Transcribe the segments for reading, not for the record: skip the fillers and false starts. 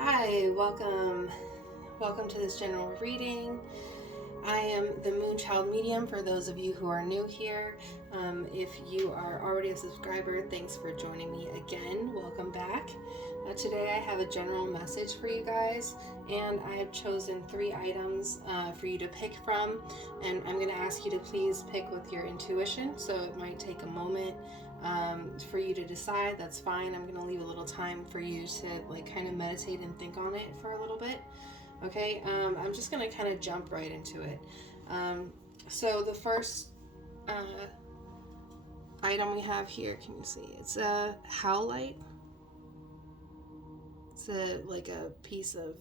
Hi, welcome to this general reading. I am the Moonchild Medium for those of you who are new here. If you are already a subscriber, thanks for joining me again. Welcome back. Today I have a general message for you guys, and I have chosen 3 items for you to pick from, and I'm going to ask you to please pick with your intuition, so it might take a moment for you to decide. That's fine. I'm going to leave a little time for you to kind of meditate and think on it for a little bit. Okay, I'm just going to kind of jump right into it. So the first item we have here, can you see? It's a Howlite. It's a piece of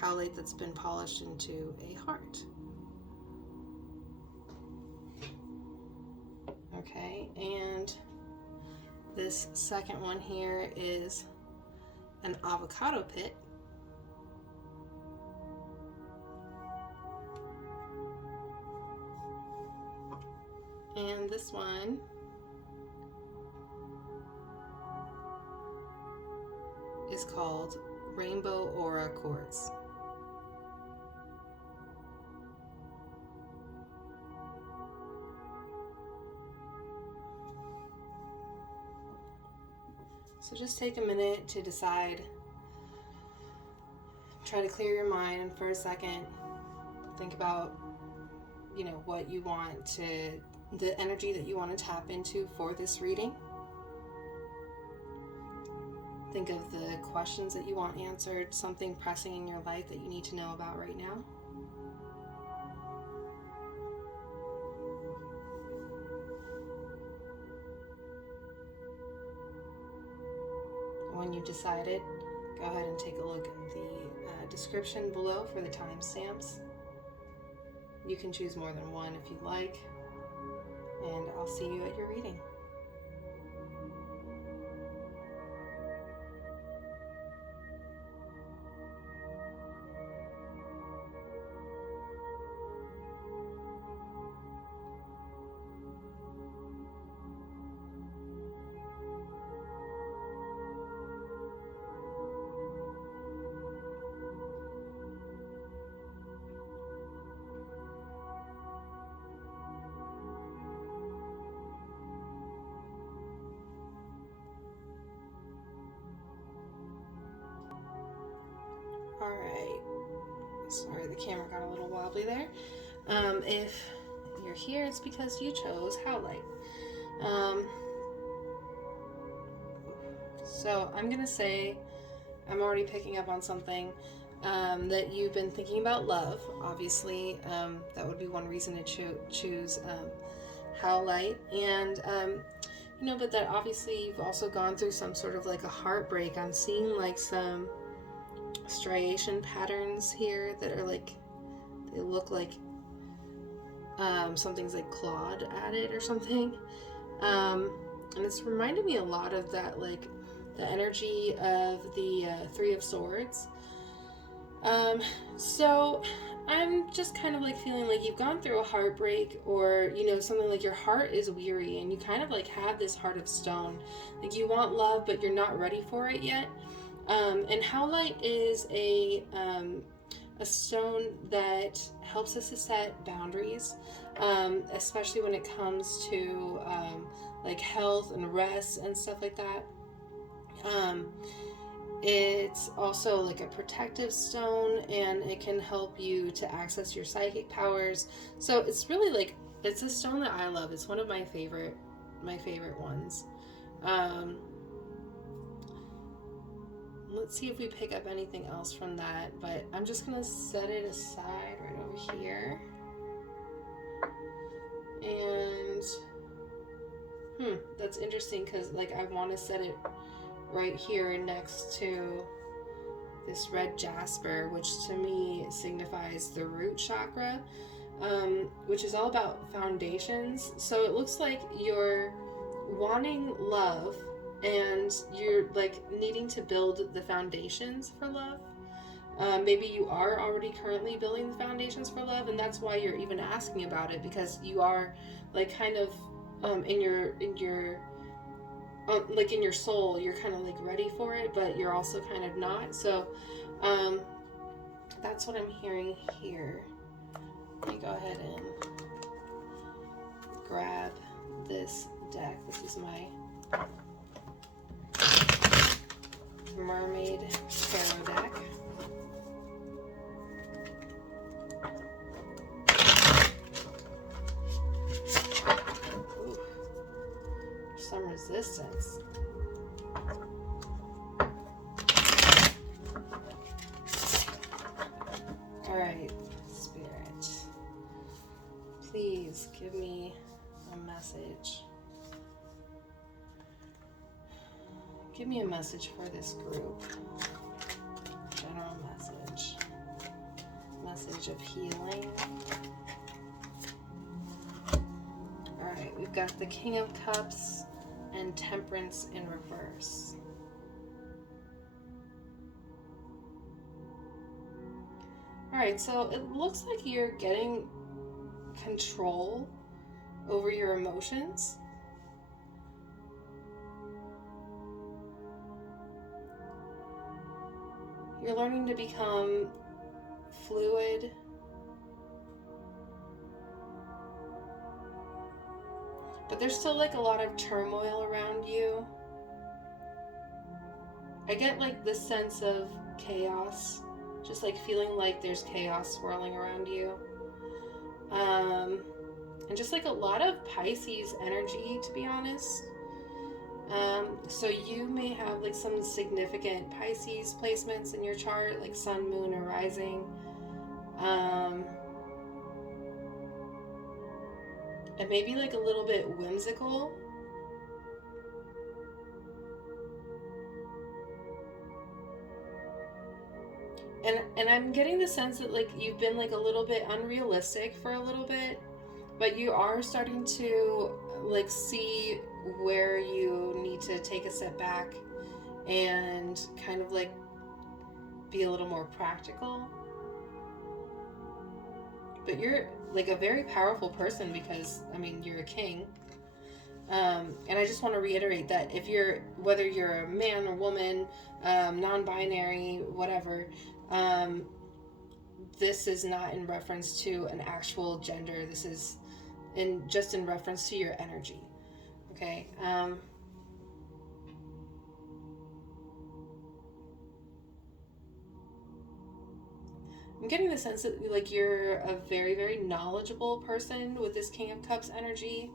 Howlite that's been polished into a heart. Okay, and this second one here is an avocado pit. And this one is called Rainbow Aura Quartz. So just take a minute to decide. Try to clear your mind for a second. Think about, what you want the energy that you want to tap into for this reading. Think of the questions that you want answered, something pressing in your life that you need to know about right now. When you've decided, go ahead and take a look at the description below for the timestamps. You can choose more than one if you'd like, and I'll see you at your reading. Alright, sorry the camera got a little wobbly there. If you're here, it's because you chose Howlite. So I'm going to say, I'm already picking up on something, that you've been thinking about love. Obviously, that would be one reason to choose Howlite. And, but that obviously you've also gone through some sort of like a heartbreak. I'm seeing like some striation patterns here that are they look like something's like clawed at it or something, and it's reminded me a lot of that, like the energy of the 3 of Swords. So I'm just kind of feeling like you've gone through a heartbreak, or something like your heart is weary and you kind of have this heart of stone, like you want love but you're not ready for it yet. And Howlite is a stone that helps us to set boundaries, especially when it comes to health and rest and stuff like that. It's also a protective stone, and it can help you to access your psychic powers. So it's really it's a stone that I love. It's one of my favorite ones. Let's see if we pick up anything else from that, but I'm just going to set it aside right over here. And, that's interesting because, I want to set it right here next to this red jasper, which to me signifies the root chakra, which is all about foundations. So it looks like you're wanting love, and you're needing to build the foundations for love. Maybe you are already currently building the foundations for love, and that's why you're even asking about it, because you are kind of in your like in your soul, you're kind of like ready for it, but you're also kind of not. So that's what I'm hearing here. Let me go ahead and grab this deck. This is my Mermaid Tarot deck. Ooh, some resistance. All right, Spirit, please give me a message. Give me a message for this group. General message. Message of healing. Alright, we've got the King of Cups and Temperance in reverse. Alright, so it looks like you're getting control over your emotions. You're learning to become fluid. But there's still like a lot of turmoil around you. I get like this sense of chaos. Just like feeling like there's chaos swirling around you. And just like a lot of Pisces energy, to be honest. So you may have like some significant Pisces placements in your chart, like sun, moon, or rising. And maybe like a little bit whimsical. And I'm getting the sense that like you've been like a little bit unrealistic for a little bit, but you are starting to like see where you need to take a step back and kind of like be a little more practical. But you're like a very powerful person because, I mean, you're a king. And I just want to reiterate that if you're, whether you're a man or woman, non-binary, whatever, this is not in reference to an actual gender. This is just in reference to your energy. Okay. I'm getting the sense that like you're a very, very knowledgeable person with this King of Cups energy.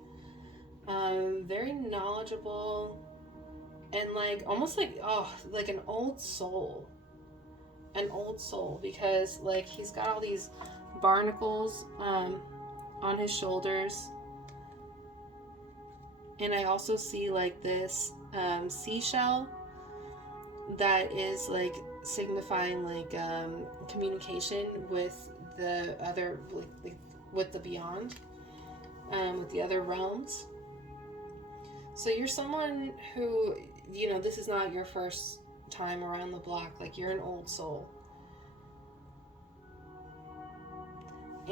Very knowledgeable and like almost like like an old soul. An old soul, because like he's got all these barnacles on his shoulders. And I also see like this seashell that is like signifying like communication with the other, like, with the beyond, with the other realms. So you're someone who, you know, this is not your first time around the block. Like, you're an old soul.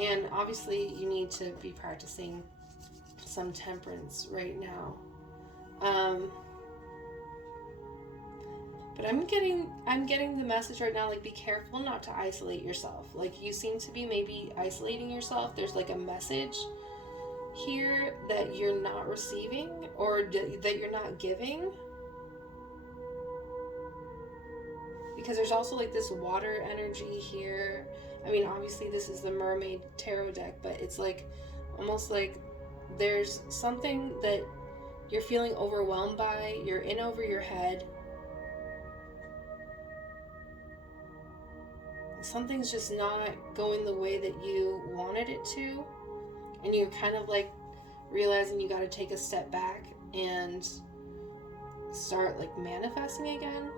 And obviously you need to be practicing some temperance right now. But I'm getting the message right now, like, be careful not to isolate yourself. Like, you seem to be maybe isolating yourself. There's like a message here that you're not receiving or that you're not giving. Because there's also like this water energy here. I mean, obviously this is the Mermaid Tarot deck, but it's like almost like there's something that you're feeling overwhelmed by. You're in over your head. Something's just not going the way that you wanted it to. And you're kind of like realizing you got to take a step back and start like manifesting again.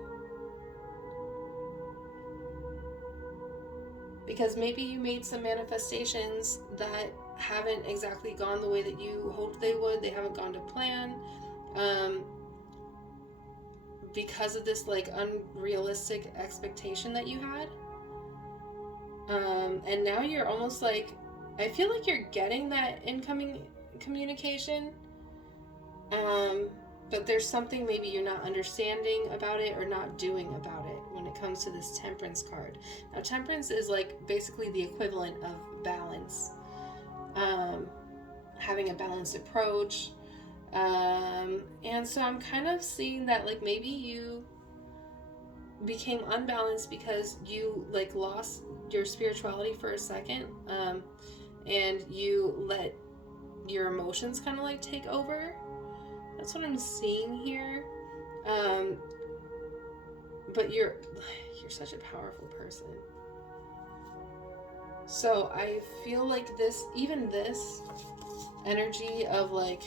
Because maybe you made some manifestations that haven't exactly gone the way that you hoped they would. They haven't gone to plan. Because of this like unrealistic expectation that you had. And now you're almost like, I feel like you're getting that incoming communication. But there's something maybe you're not understanding about it or not doing about it when it comes to this Temperance card. Now, Temperance is like basically the equivalent of balance. Having a balanced approach. And so I'm kind of seeing that like maybe you became unbalanced because you like lost your spirituality for a second, and you let your emotions kind of like take over. That's what I'm seeing here. But you're such a powerful person. So I feel like this energy of like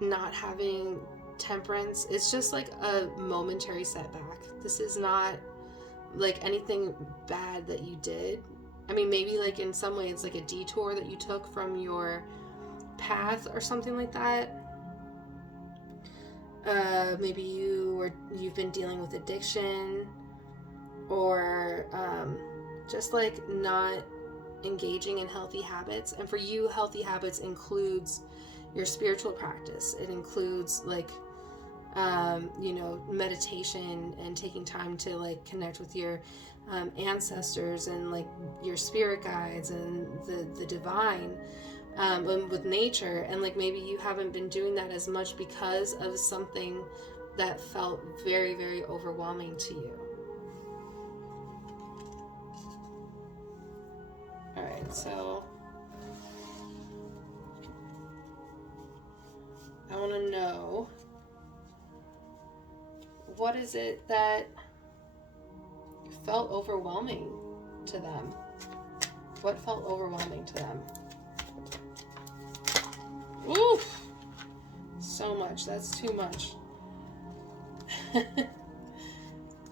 not having temperance, it's just like a momentary setback. This is not like anything bad that you did. I mean, maybe like in some way it's like a detour that you took from your path or something like that. Maybe you've been dealing with addiction, or just like not engaging in healthy habits. And for you, healthy habits includes your spiritual practice. It includes like meditation and taking time to like connect with your ancestors and like your spirit guides and the divine, and with nature. And like maybe you haven't been doing that as much because of something that felt very, very overwhelming to you. All right, so I want to know, what is it that felt overwhelming to them? What felt overwhelming to them? Oof! So much. That's too much.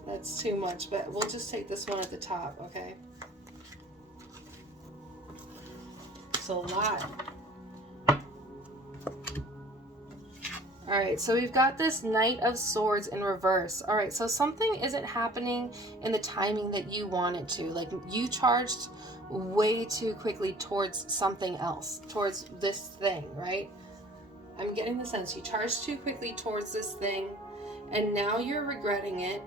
That's too much, but we'll just take this one at the top, okay? It's a lot. Alright, so we've got this Knight of Swords in reverse. Alright, so something isn't happening in the timing that you want it to. Like, you charged way too quickly towards something else, towards this thing, right? I'm getting the sense you charged too quickly towards this thing, and now you're regretting it,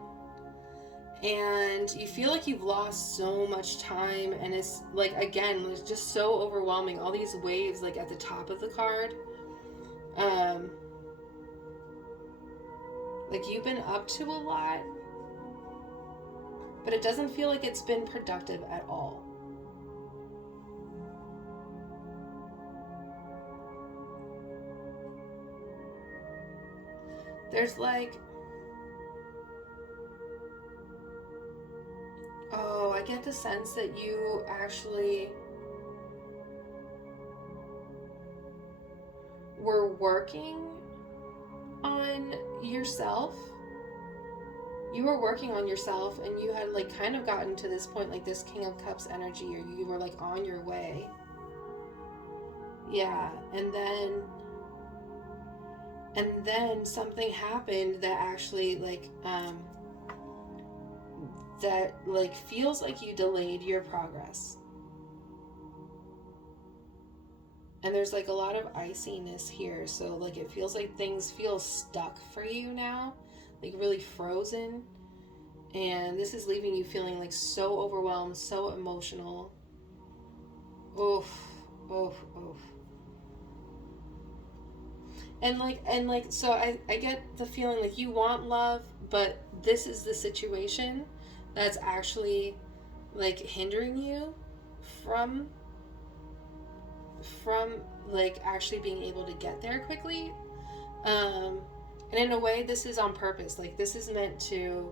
and you feel like you've lost so much time, and it's like, again, it's just so overwhelming. All these waves like at the top of the card. Like you've been up to a lot, but it doesn't feel like it's been productive at all. There's like, oh, I get the sense that you actually were working on yourself. You were working on yourself, and you had like kind of gotten to this point, like this King of Cups energy, or you were like on your way. Yeah, and then something happened that actually like that like feels like you delayed your progress. And there's like a lot of iciness here, so like it feels like things feel stuck for you now, like really frozen. And this is leaving you feeling like so overwhelmed, so emotional. Oof, oof, oof. And like, so I get the feeling like you want love, but this is the situation that's actually like hindering you from like actually being able to get there quickly. And in a way, this is on purpose. Like this is meant to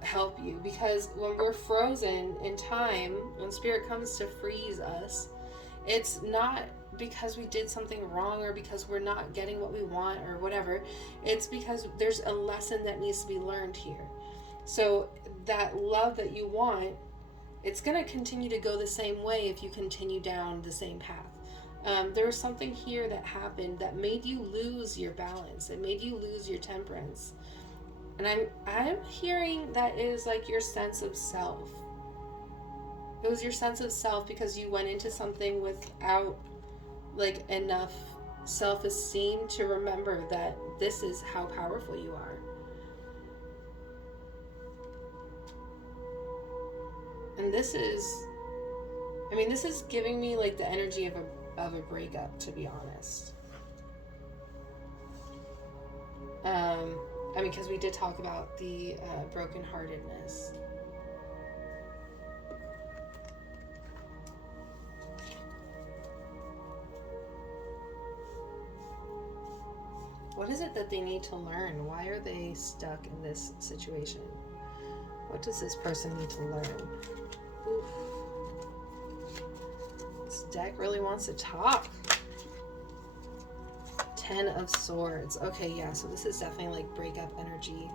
help you, because when we're frozen in time, when spirit comes to freeze us, it's not because we did something wrong or because we're not getting what we want or whatever. It's because there's a lesson that needs to be learned here. So that love that you want, it's going to continue to go the same way if you continue down the same path. There was something here that happened that made you lose your balance. It made you lose your temperance. And I'm hearing that is like your sense of self. It was your sense of self because you went into something without like enough self-esteem to remember that this is how powerful you are. And this is giving me like the energy of a breakup, to be honest. Because we did talk about the brokenheartedness. What is it that they need to learn? Why are they stuck in this situation? What does this person need to learn? Oof. This deck really wants to talk. 10 of Swords. Okay, yeah, so this is definitely like breakup energy.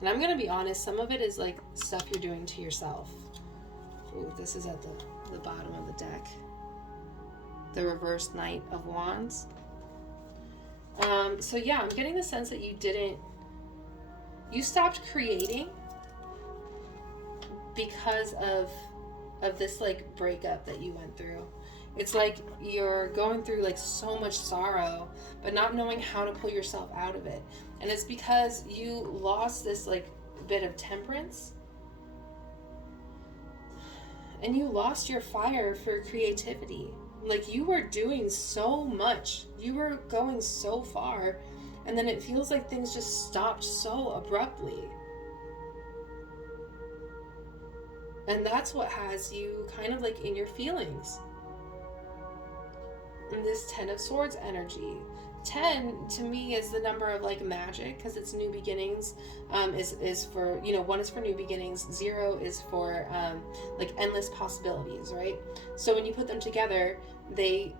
And I'm gonna be honest, some of it is like stuff you're doing to yourself. Ooh, this is at the bottom of the deck. The reverse Knight of Wands. So yeah, I'm getting the sense that you stopped creating because of this like breakup that you went through. It's like you're going through like so much sorrow, but not knowing how to pull yourself out of it. And it's because you lost this like bit of temperance, and you lost your fire for creativity. Like, you were doing so much, you were going so far, and then it feels like things just stopped so abruptly. And that's what has you kind of like in your feelings. And this 10 of Swords energy. 10 to me is the number of like magic, because it's new beginnings. Is for, 1 is for new beginnings, 0 is for like endless possibilities, right? So when you put them together, they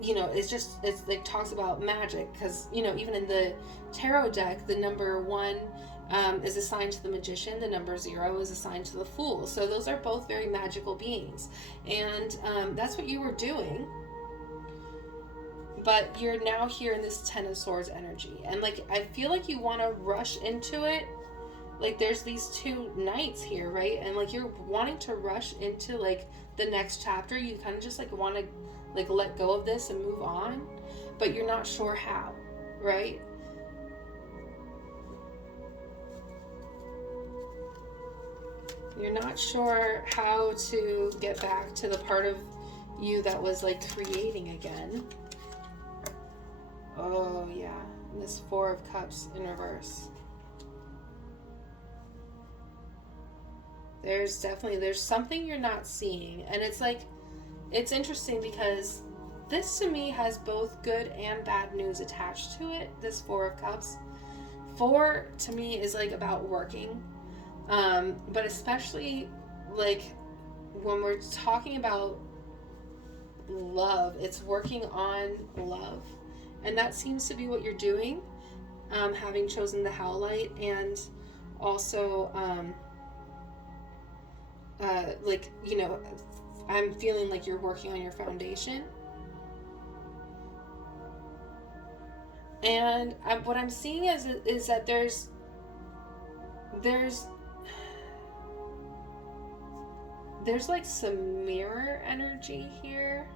it's like talks about magic, because even in the tarot deck, the number 1 is assigned to the Magician, the number 0 is assigned to the Fool. So those are both very magical beings, and that's what you were doing. But you're now here in this 10 of Swords energy, and like I feel like you want to rush into it. Like, there's these 2 knights here, right? And like you're wanting to rush into like the next chapter. You kind of just like want to like let go of this and move on, but you're not sure how, right? You're not sure how to get back to the part of you that was like creating again. Oh yeah, and this 4 of Cups in reverse. There's something you're not seeing, and it's like, it's interesting because this to me has both good and bad news attached to it. This 4 of Cups. 4 to me is like about working, but especially like when we're talking about love, it's working on love. And that seems to be what you're doing, having chosen the Howlite, and also, I'm feeling like you're working on your foundation. And what I'm seeing is that there's like some mirror energy here.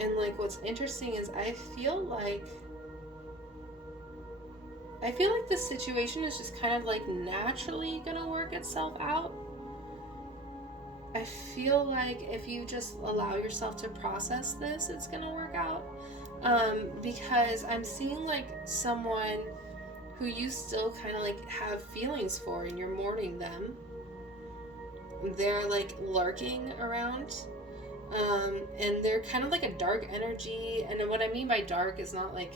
And like what's interesting is I feel like this situation is just kind of like naturally gonna work itself out. I feel like if you just allow yourself to process this, it's gonna work out. Because I'm seeing like someone who you still kind of like have feelings for, and you're mourning them. They're like lurking around. And they're kind of like a dark energy, and what I mean by dark is not like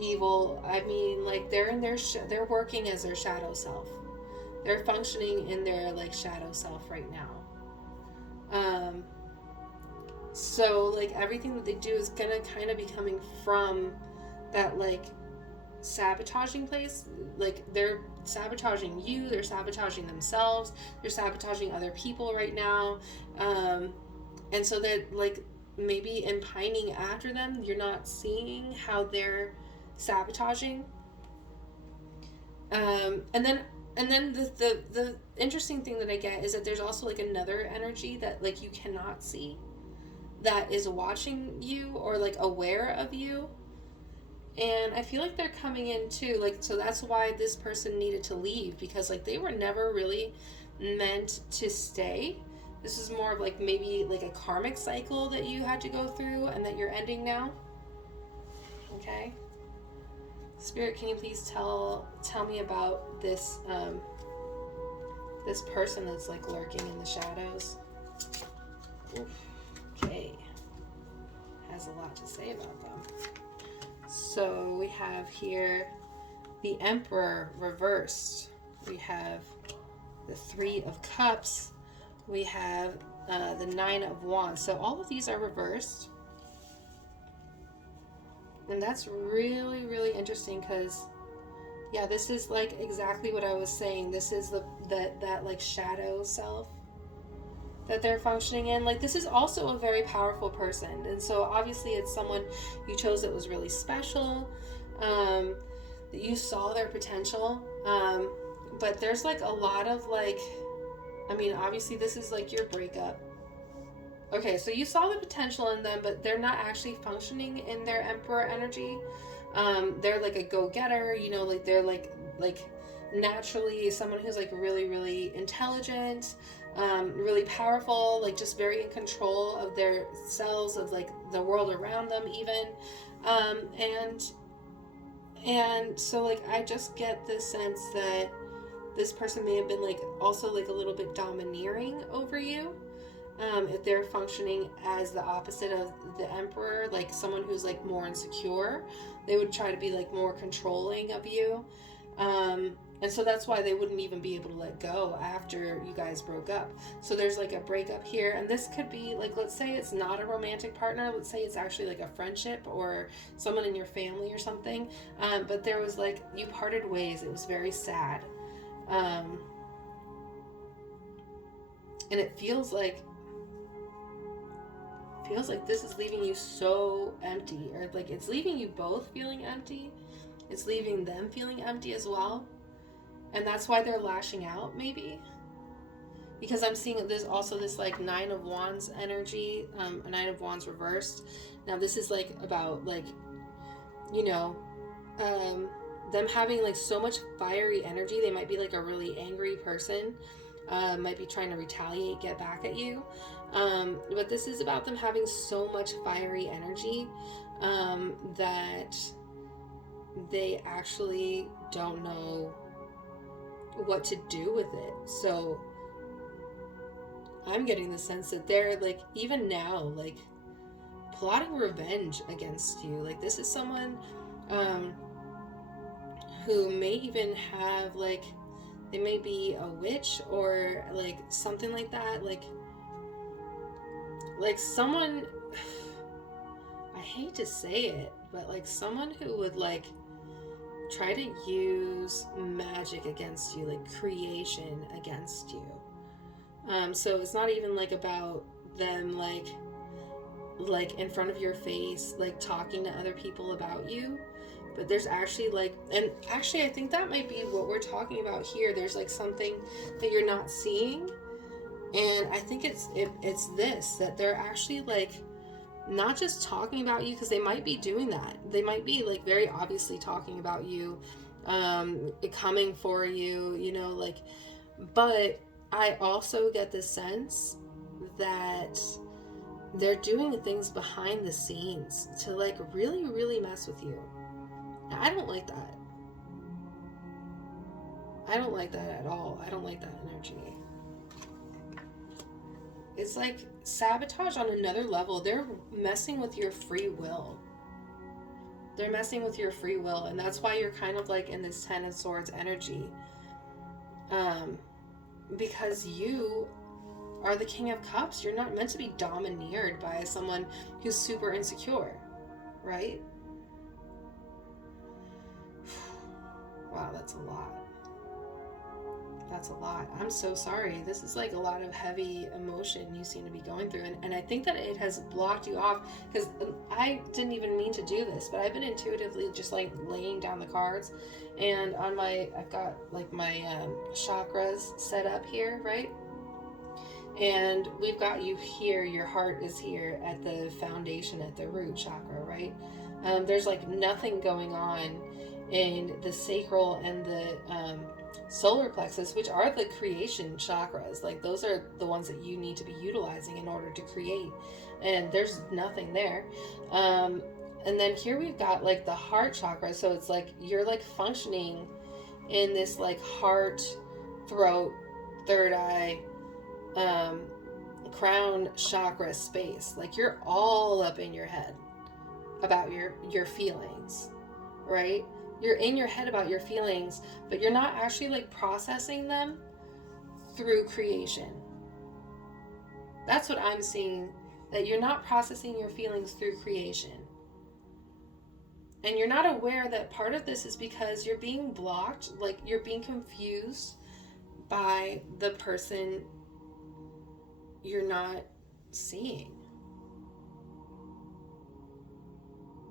evil. I mean like they're in they're working as their shadow self. They're functioning in their like shadow self right now. So like everything that they do is gonna kind of be coming from that like sabotaging place. Like they're sabotaging you, they're sabotaging themselves, they're sabotaging other people right now. And so they're like maybe in pining after them, you're not seeing how they're sabotaging. And then And then the interesting thing that I get is that there's also like another energy that like you cannot see that is watching you or like aware of you. And I feel like they're coming in too. Like, so that's why this person needed to leave, because like they were never really meant to stay. This is more of like maybe like a karmic cycle that you had to go through and that you're ending now. Okay. Spirit, can you please tell me about this this person that's like lurking in the shadows? Oof. Okay. Has a lot to say about them. So we have here the Emperor reversed. We have the Three of Cups. We have the Nine of Wands. So all of these are reversed. And that's really, really interesting because, yeah, this is like exactly what I was saying. This is that like shadow self that they're functioning in. Like, this is also a very powerful person. And so obviously it's someone you chose that was really special, that you saw their potential. But there's like a lot of like, I mean, obviously this is like your breakup. Okay, so you saw the potential in them, but they're not actually functioning in their Emperor energy. They're like a go-getter, you know, like they're like naturally someone who's like really, really intelligent, really powerful, like just very in control of their selves, of like the world around them even. And so like I just get this sense that this person may have been like also like a little bit domineering over you. If they're functioning as the opposite of the Emperor, like someone who's like more insecure, they would try to be like more controlling of you. And so that's why they wouldn't even be able to let go after you guys broke up. So there's like a breakup here, and this could be like, let's say it's not a romantic partner, let's say it's actually like a friendship or someone in your family or something. But there was like, you parted ways. It was very sad. And it feels like this is leaving you so empty, or like it's leaving you both feeling empty. It's leaving them feeling empty as well. And that's why they're lashing out, maybe. Because I'm seeing there's also this like Nine of Wands energy, a Nine of Wands reversed. Now this is like about like, you know, them having like so much fiery energy. They might be like a really angry person, might be trying to retaliate, get back at you. But this is about them having so much fiery energy that they actually don't know what to do with it. So I'm getting the sense that they're like, even now, like plotting revenge against you. Like this is someone who may even have like, they may be a witch or like something like that. Like someone, I hate to say it, but like someone who would like try to use magic against you, like creation against you. So it's not even like about them like in front of your face, like talking to other people about you, but there's actually like, and actually I think that might be what we're talking about here. There's like something that you're not seeing, and I think it's this, that they're actually like not just talking about you, because they might be doing that. They might be like very obviously talking about you, coming for you, you know, like, but I also get the sense that they're doing things behind the scenes to like really, really mess with you. I don't like that. I don't like that at all. I don't like that energy. It's like sabotage on another level. They're messing with your free will. They're messing with your free will. And that's why you're kind of like in this Ten of Swords energy. Because you are the King of Cups. You're not meant to be domineered by someone who's super insecure, right? Wow, that's a lot. That's a lot. I'm so sorry. This is like a lot of heavy emotion you seem to be going through. And I think that it has blocked you off, because I didn't even mean to do this, but I've been intuitively just like laying down the cards. And on I've got like my chakras set up here, right? And we've got you here. Your heart is here at the foundation, at the root chakra, right? There's like nothing going on in the sacral and the solar plexus, which are the creation chakras. Like those are the ones that you need to be utilizing in order to create, and there's nothing there. And then here we've got like the heart chakra, so it's like you're like functioning in this like heart, throat, third eye, crown chakra space. Like you're all up in your head about your feelings, right? You're in your head about your feelings, but you're not actually like processing them through creation. That's what I'm seeing, that you're not processing your feelings through creation. And you're not aware that part of this is because you're being blocked, like you're being confused by the person you're not seeing.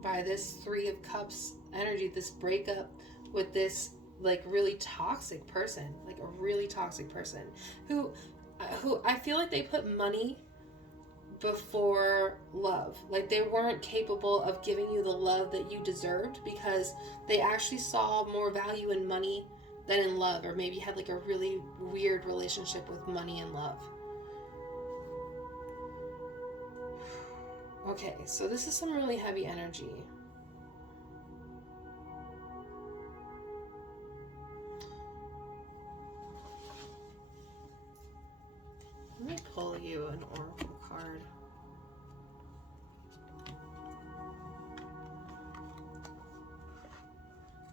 By this Three of Cups energy, this breakup with this like really toxic person, like a really toxic person who I feel like they put money before love. Like they weren't capable of giving you the love that you deserved, because they actually saw more value in money than in love, or maybe had like a really weird relationship with money and love. Okay, so this is some really heavy energy. Let me pull you an oracle card.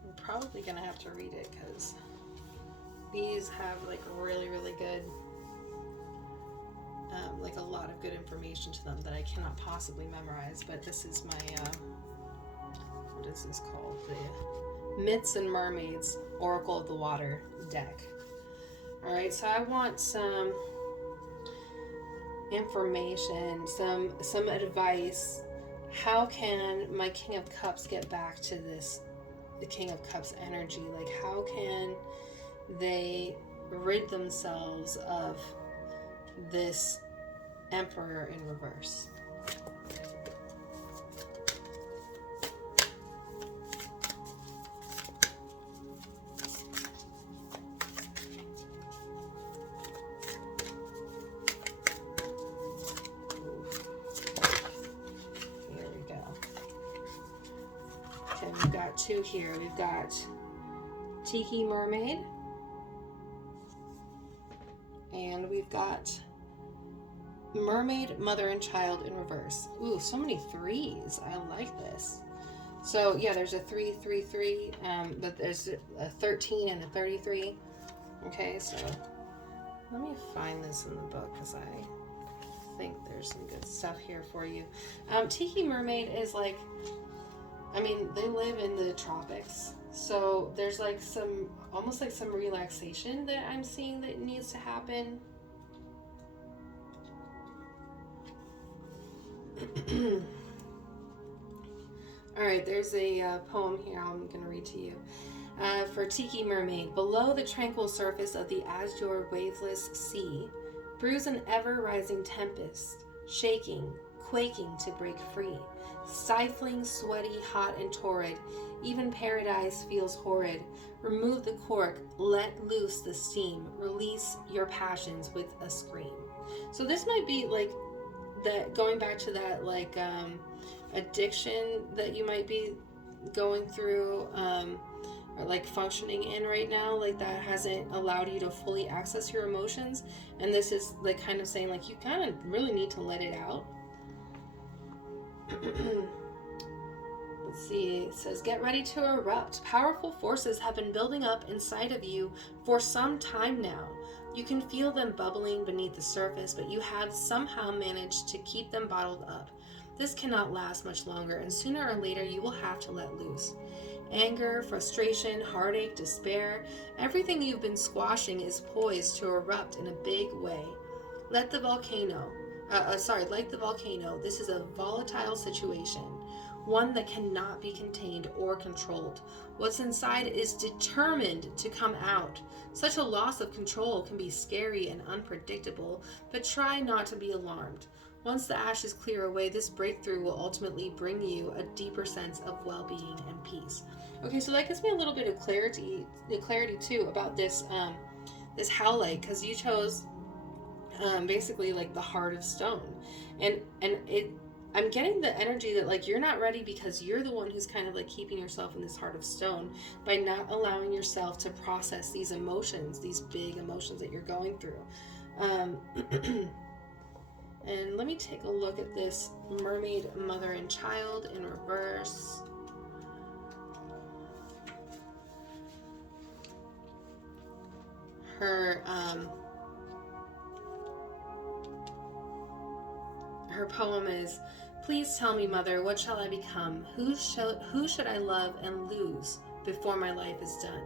I'm probably going to have to read it, because these have like really, really good, like a lot of good information to them that I cannot possibly memorize. But this is my, what is this called? The Myths and Mermaids Oracle of the Water deck. All right, so I want some information, some advice. How can my King of Cups get back to the King of Cups energy? Like how can they rid themselves of this Emperor in reverse? We've got two here. We've got Tiki Mermaid, and we've got Mermaid, Mother and Child in reverse. Ooh, so many threes. I like this. So yeah, there's a 3-3-3, but there's a 13 and a 33. Okay, so let me find this in the book, because I think there's some good stuff here for you. Tiki Mermaid is like, I mean, they live in the tropics, so there's like some, almost like some relaxation that I'm seeing that needs to happen. All right, there's a poem here I'm going to read to you. For Tiki Mermaid, below the tranquil surface of the azure waveless sea, brews an ever-rising tempest, shaking, quaking to break free. Stifling, sweaty, hot, and torrid, even paradise feels horrid. Remove the cork, let loose the steam, release your passions with a scream. So this might be like that, going back to that like addiction that you might be going through, or like functioning in right now, like that hasn't allowed you to fully access your emotions. And this is like kind of saying like you kind of really need to let it out. Let's see, it says, get ready to erupt. Powerful forces have been building up inside of you for some time now. You can feel them bubbling beneath the surface, but you have somehow managed to keep them bottled up. This cannot last much longer, and sooner or later you will have to let loose. Anger, frustration, heartache, despair, everything you've been squashing is poised to erupt in a big way. Like the volcano, this is a volatile situation, one that cannot be contained or controlled. What's inside is determined to come out. Such a loss of control can be scary and unpredictable, but try not to be alarmed. Once the ashes clear away, this breakthrough will ultimately bring you a deeper sense of well-being and peace. Okay, so that gives me a little bit of clarity too about this this Howlite, because you chose basically like the heart of stone, and I'm getting the energy that like you're not ready because you're the one who's kind of like keeping yourself in this heart of stone by not allowing yourself to process these emotions, these big emotions that you're going through. And let me take a look at this mermaid, mother, and child in reverse. Her poem is, "Please tell me, mother, what shall I become? Who should I love and lose before my life is done?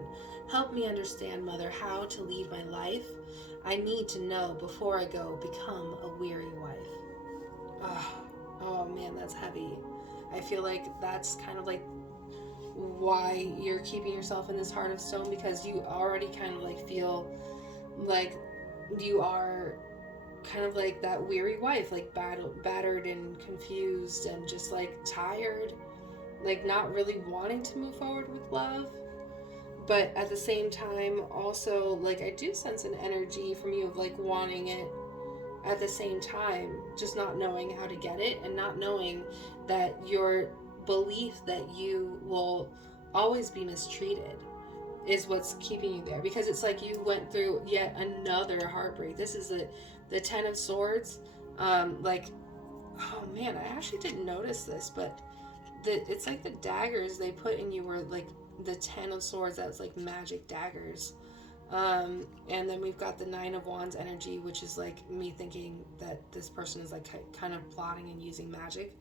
Help me understand, mother, how to lead my life. I need to know before I go become a weary wife." Oh man, that's heavy. I feel like that's kind of like why you're keeping yourself in this heart of stone, because you already kind of like feel like you are kind of like that weary wife, like battered and confused and just like tired, like not really wanting to move forward with love. But at the same time, also, like, I do sense an energy from you of like wanting it at the same time, just not knowing how to get it, and not knowing that your belief that you will always be mistreated is what's keeping you there. Because it's like you went through yet another heartbreak. This is the Ten of Swords. Like, oh man, I actually didn't notice this, but it's like the daggers they put in you were like the Ten of Swords. That's like magic daggers. And then we've got the Nine of Wands energy, which is like me thinking that this person is like kind of plotting and using magic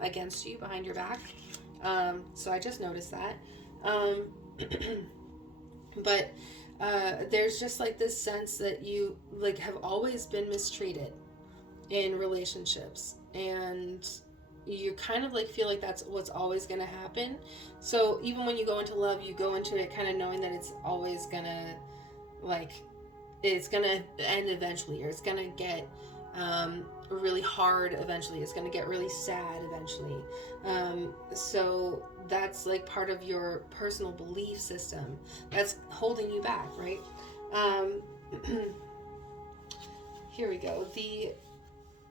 against you behind your back. So I just noticed that. But there's just like this sense that you like have always been mistreated in relationships, and you kind of like feel like that's what's always going to happen. So even when you go into love, you go into it kind of knowing that it's always gonna, like, it's gonna end eventually, or it's gonna get really hard eventually, it's gonna get really sad eventually. So that's like part of your personal belief system that's holding you back, right? Here we go.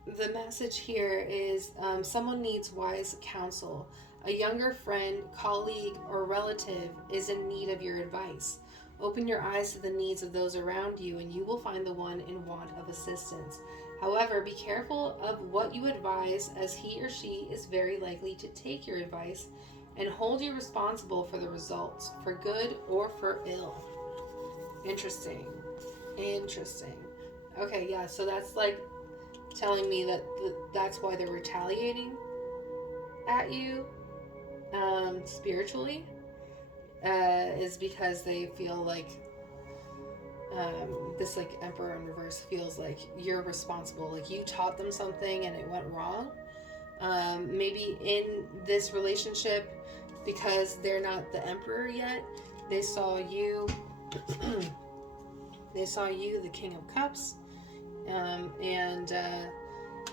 The message here is someone needs wise counsel. A younger friend, colleague, or relative is in need of your advice. Open your eyes to the needs of those around you, and you will find the one in want of assistance. However, be careful of what you advise, as he or she is very likely to take your advice and hold you responsible for the results, for good or for ill. Interesting. Okay, yeah, so that's like telling me that that's why they're retaliating at you spiritually, is because they feel like this like Emperor in reverse feels like you're responsible, like you taught them something and it went wrong. Maybe in this relationship, because they're not the Emperor yet, they saw you the King of Cups, and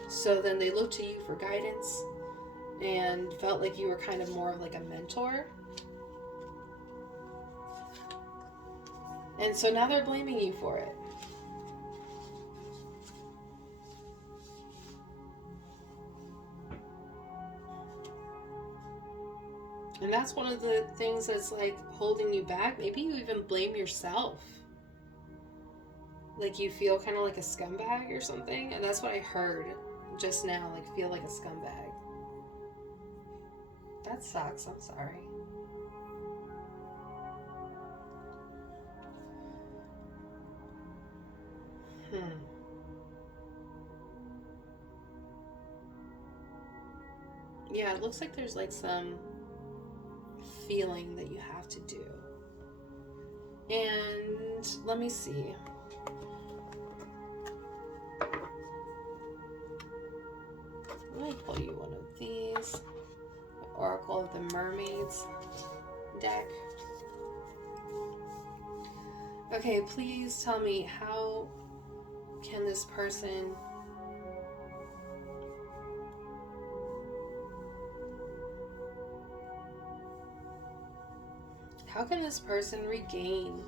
so then they looked to you for guidance and felt like you were kind of more of like a mentor. And so now they're blaming you for it. And that's one of the things that's like holding you back. Maybe you even blame yourself. Like you feel kind of like a scumbag or something. And that's what I heard just now, like feel like a scumbag. That sucks, I'm sorry. Yeah, it looks like there's like some feeling that you have to do. And let me see. Let me pull you one of these. The Oracle of the Mermaids deck. Okay, please tell me, how can this person regain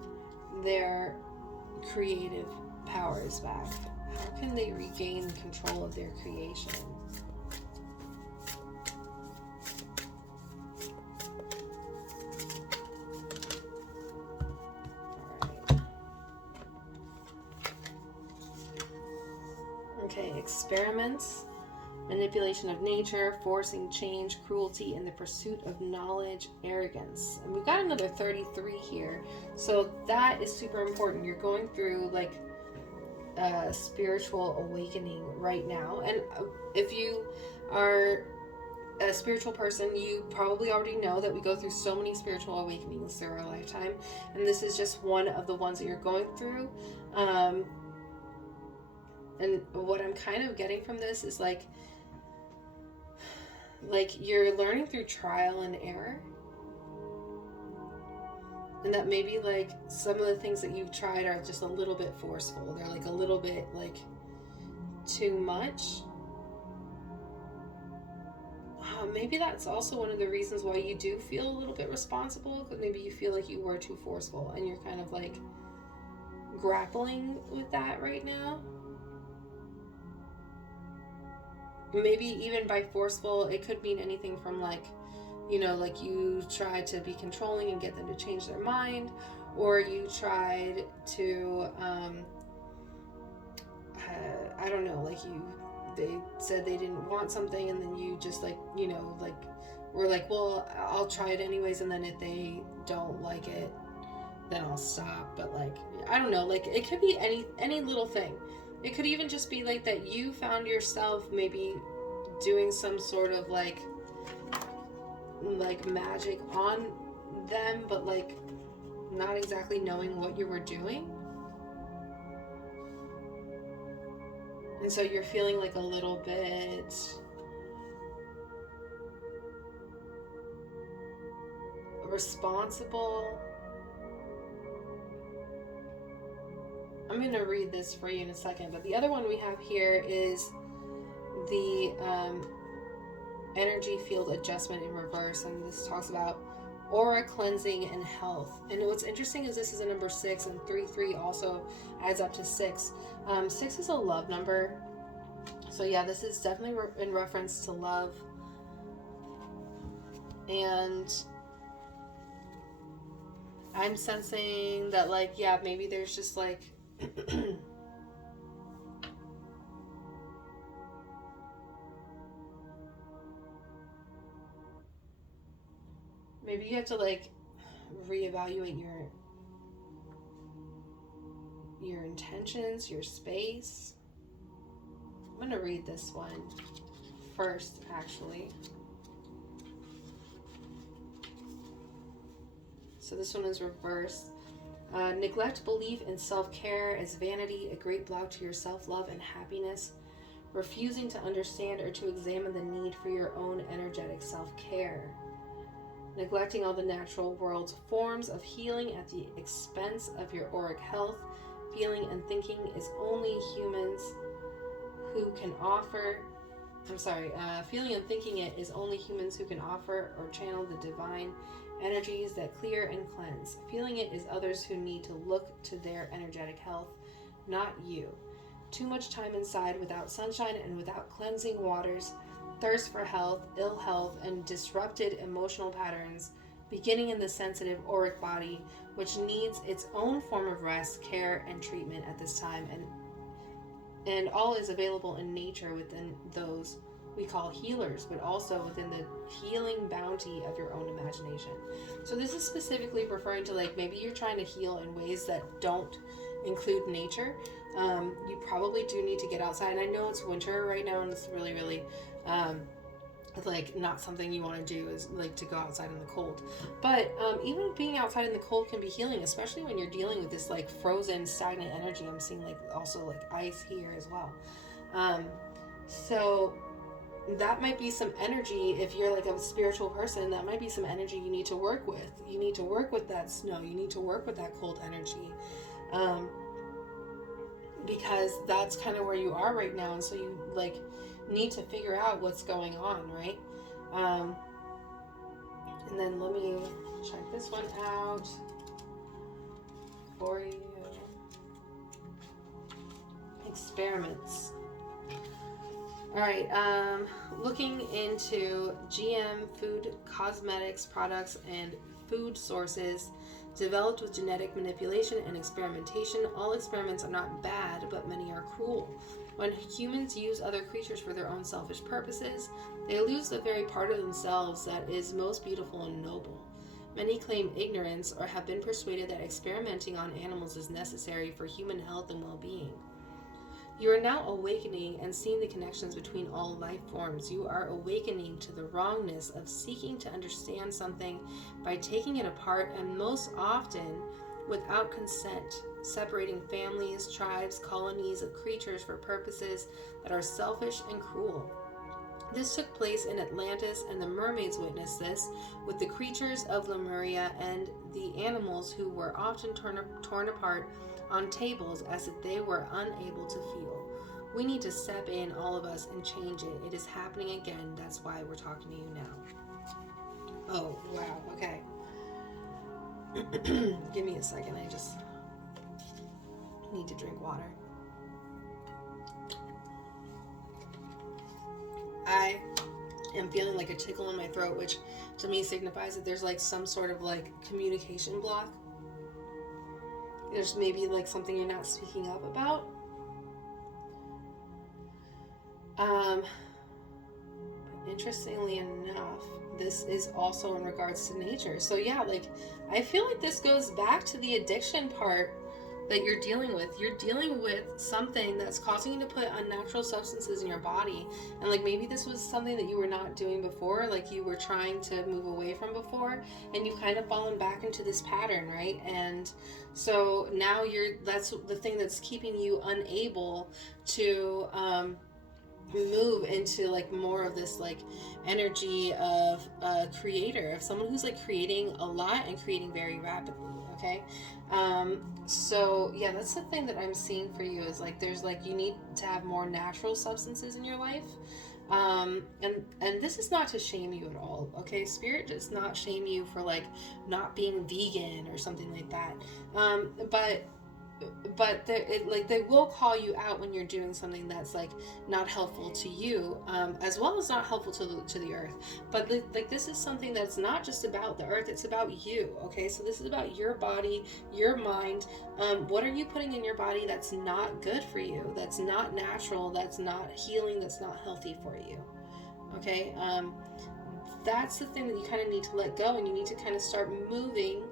their creative powers back? How can they regain control of their creation? Okay, experiments, manipulation of nature, forcing change, cruelty in the pursuit of knowledge, arrogance. And we've got another 33 here. So that is super important. You're going through like a spiritual awakening right now. And if you are a spiritual person, you probably already know that we go through so many spiritual awakenings through our lifetime. And this is just one of the ones that you're going through. And what I'm kind of getting from this is like you're learning through trial and error. And that maybe like some of the things that you've tried are just a little bit forceful. They're like a little bit like too much. Maybe that's also one of the reasons why you do feel a little bit responsible. Because maybe you feel like you were too forceful and you're kind of like grappling with that right now. Maybe even by forceful, it could mean anything from like, you know, like you tried to be controlling and get them to change their mind, or you tried to, I don't know, like they said they didn't want something and then you just like, you know, like, were like, well, I'll try it anyways. And then if they don't like it, then I'll stop. But like, I don't know, like it could be any little thing. It could even just be like that you found yourself maybe doing some sort of like magic on them, but like not exactly knowing what you were doing. And so you're feeling like a little bit responsible. I'm going to read this for you in a second, but the other one we have here is the energy field adjustment in reverse, and this talks about aura cleansing and health. And what's interesting is this is a number 6, and 3 also adds up to 6. 6 is a love number, so yeah, this is definitely in reference to love. And I'm sensing that like, yeah, maybe there's just like maybe you have to like reevaluate your intentions, your space. I'm gonna read this one first, actually. So this one is reversed. Neglect belief in self-care as vanity, a great block to your self-love and happiness. Refusing to understand or to examine the need for your own energetic self-care. Neglecting all the natural world's forms of healing at the expense of your auric health. Feeling and thinking is only humans who can offer. Feeling and thinking it is only humans who can offer or channel the divine energies that clear and cleanse. Feeling it is others who need to look to their energetic health, not you. Too much time inside without sunshine and without cleansing waters. Thirst for health, ill health, and disrupted emotional patterns beginning in the sensitive auric body, which needs its own form of rest, care, and treatment at this time, and all is available in nature within those we call healers, but also within the healing bounty of your own imagination. So this is specifically referring to like maybe you're trying to heal in ways that don't include nature. You probably do need to get outside. And I know it's winter right now and it's really, really like not something you want to do is like to go outside in the cold. But even being outside in the cold can be healing, especially when you're dealing with this like frozen stagnant energy. I'm seeing like also like ice here as well. So that might be some energy. If you're like a spiritual person, that might be some energy you need to work with. You need to work with that snow, you need to work with that cold energy, because that's kind of where you are right now. And so you like need to figure out what's going on, right? And then let me check this one out for you. Experiments. All right, looking into GM food, cosmetics products, and food sources developed with genetic manipulation and experimentation. All experiments are not bad, but many are cruel. When humans use other creatures for their own selfish purposes, they lose the very part of themselves that is most beautiful and noble. Many claim ignorance or have been persuaded that experimenting on animals is necessary for human health and well-being. You are now awakening and seeing the connections between all life forms. You are awakening to the wrongness of seeking to understand something by taking it apart, and most often without consent, separating families, tribes, colonies of creatures for purposes that are selfish and cruel. This took place in Atlantis, and the mermaids witnessed this with the creatures of Lemuria and the animals, who were often torn apart on tables as if they were unable to feel. We need to step in, all of us, and change it. It is happening again. That's why we're talking to you now. Oh, wow. Okay. Give me a second. I just need to drink water. I am feeling like a tickle in my throat, which to me signifies that there's like some sort of like communication block. There's maybe like something you're not speaking up about. Interestingly enough, this is also in regards to nature. So yeah, like I feel like this goes back to the addiction part that you're dealing with. You're dealing with something that's causing you to put unnatural substances in your body. And like maybe this was something that you were not doing before, like you were trying to move away from before, and you've kind of fallen back into this pattern, right? And so now that's the thing that's keeping you unable to move into like more of this like energy of a creator, of someone who's like creating a lot and creating very rapidly. Okay. So yeah, that's the thing that I'm seeing for you is like there's like you need to have more natural substances in your life. And this is not to shame you at all, okay? Spirit does not shame you for like not being vegan or something like that. But they will call you out when you're doing something that's like not helpful to you, as well as not helpful to the earth. But like this is something that's not just about the earth, it's about you, okay? So this is about your body, your mind. What are you putting in your body that's not good for you, that's not natural, that's not healing, that's not healthy for you, okay? That's the thing that you kind of need to let go, and you need to kind of start moving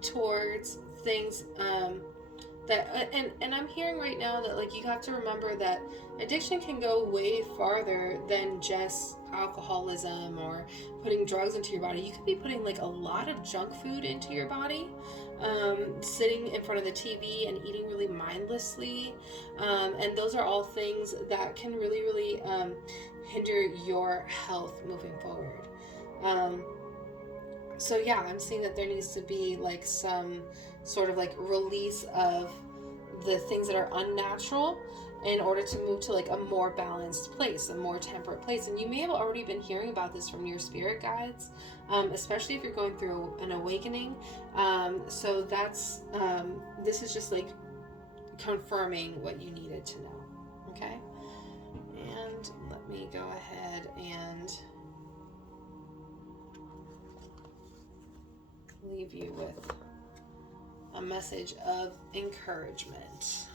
towards things that and I'm hearing right now that like you have to remember that addiction can go way farther than just alcoholism or putting drugs into your body. You could be putting like a lot of junk food into your body, sitting in front of the TV and eating really mindlessly, and those are all things that can really hinder your health moving forward. So yeah, I'm seeing that there needs to be like some sort of like release of the things that are unnatural in order to move to like a more balanced place, a more temperate place. And you may have already been hearing about this from your spirit guides, especially if you're going through an awakening. So that's this is just like confirming what you needed to know. Okay, and let me go ahead and leave you with a message of encouragement.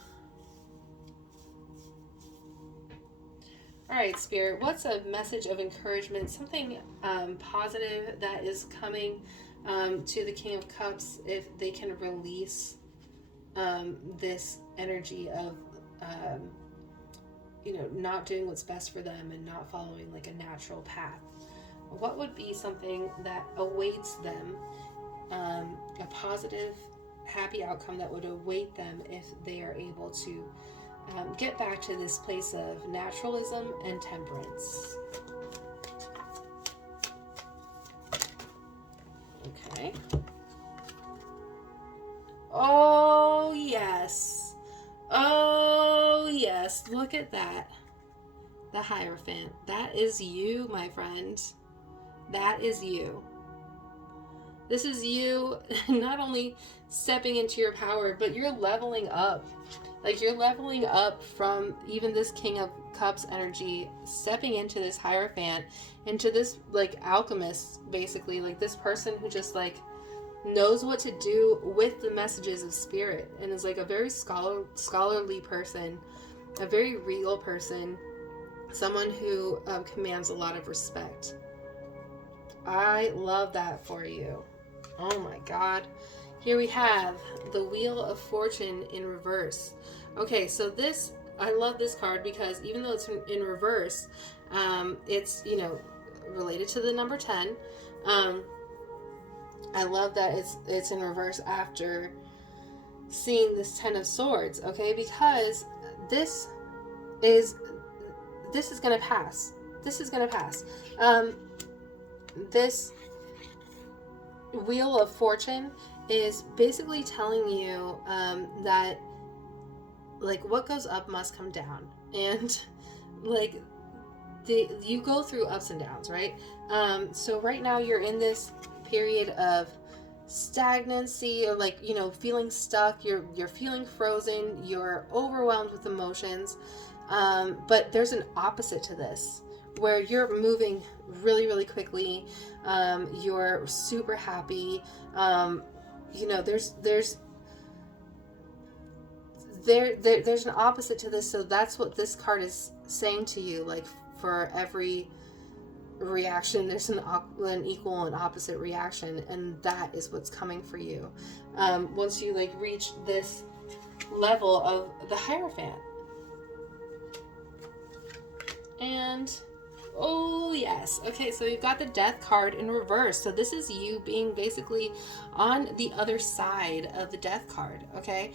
All right, Spirit, what's a message of encouragement, something positive that is coming to the King of Cups if they can release this energy of not doing what's best for them and not following like a natural path? what would be something that awaits them, a positive, happy outcome that would await them if they are able to get back to this place of naturalism and temperance. Okay. Oh, yes. Oh, yes. Look at that. The Hierophant. That is you, my friend. That is you. This is you not only stepping into your power, but you're leveling up. Like, you're leveling up from even this King of Cups energy, stepping into this Hierophant, into this, like, alchemist, basically. Like, this person who just, like, knows what to do with the messages of spirit and is, like, a very scholarly person, a very real person, someone who commands a lot of respect. I love that for you. Oh my God. Here we have the Wheel of Fortune in reverse. Okay, so this, I love this card because even though it's in reverse, it's, you know, related to the number 10. I love that it's in reverse after seeing this 10 of Swords, okay? Because this is going to pass. This is going to pass. This Wheel of Fortune is basically telling you that, like, what goes up must come down, and like you go through ups and downs, right? So right now you're in this period of stagnancy, or, like, you know, feeling stuck. You're feeling frozen. You're overwhelmed with emotions. But there's an opposite to this, where you're moving really, really quickly. You're super happy. You know, there's an opposite to this. So that's what this card is saying to you. Like, for every reaction, there's an equal and opposite reaction, and that is what's coming for you. Once you, like, reach this level of the Hierophant. And oh yes, okay, so you've got the Death card in reverse. So this is you being basically on the other side of the Death card. Okay,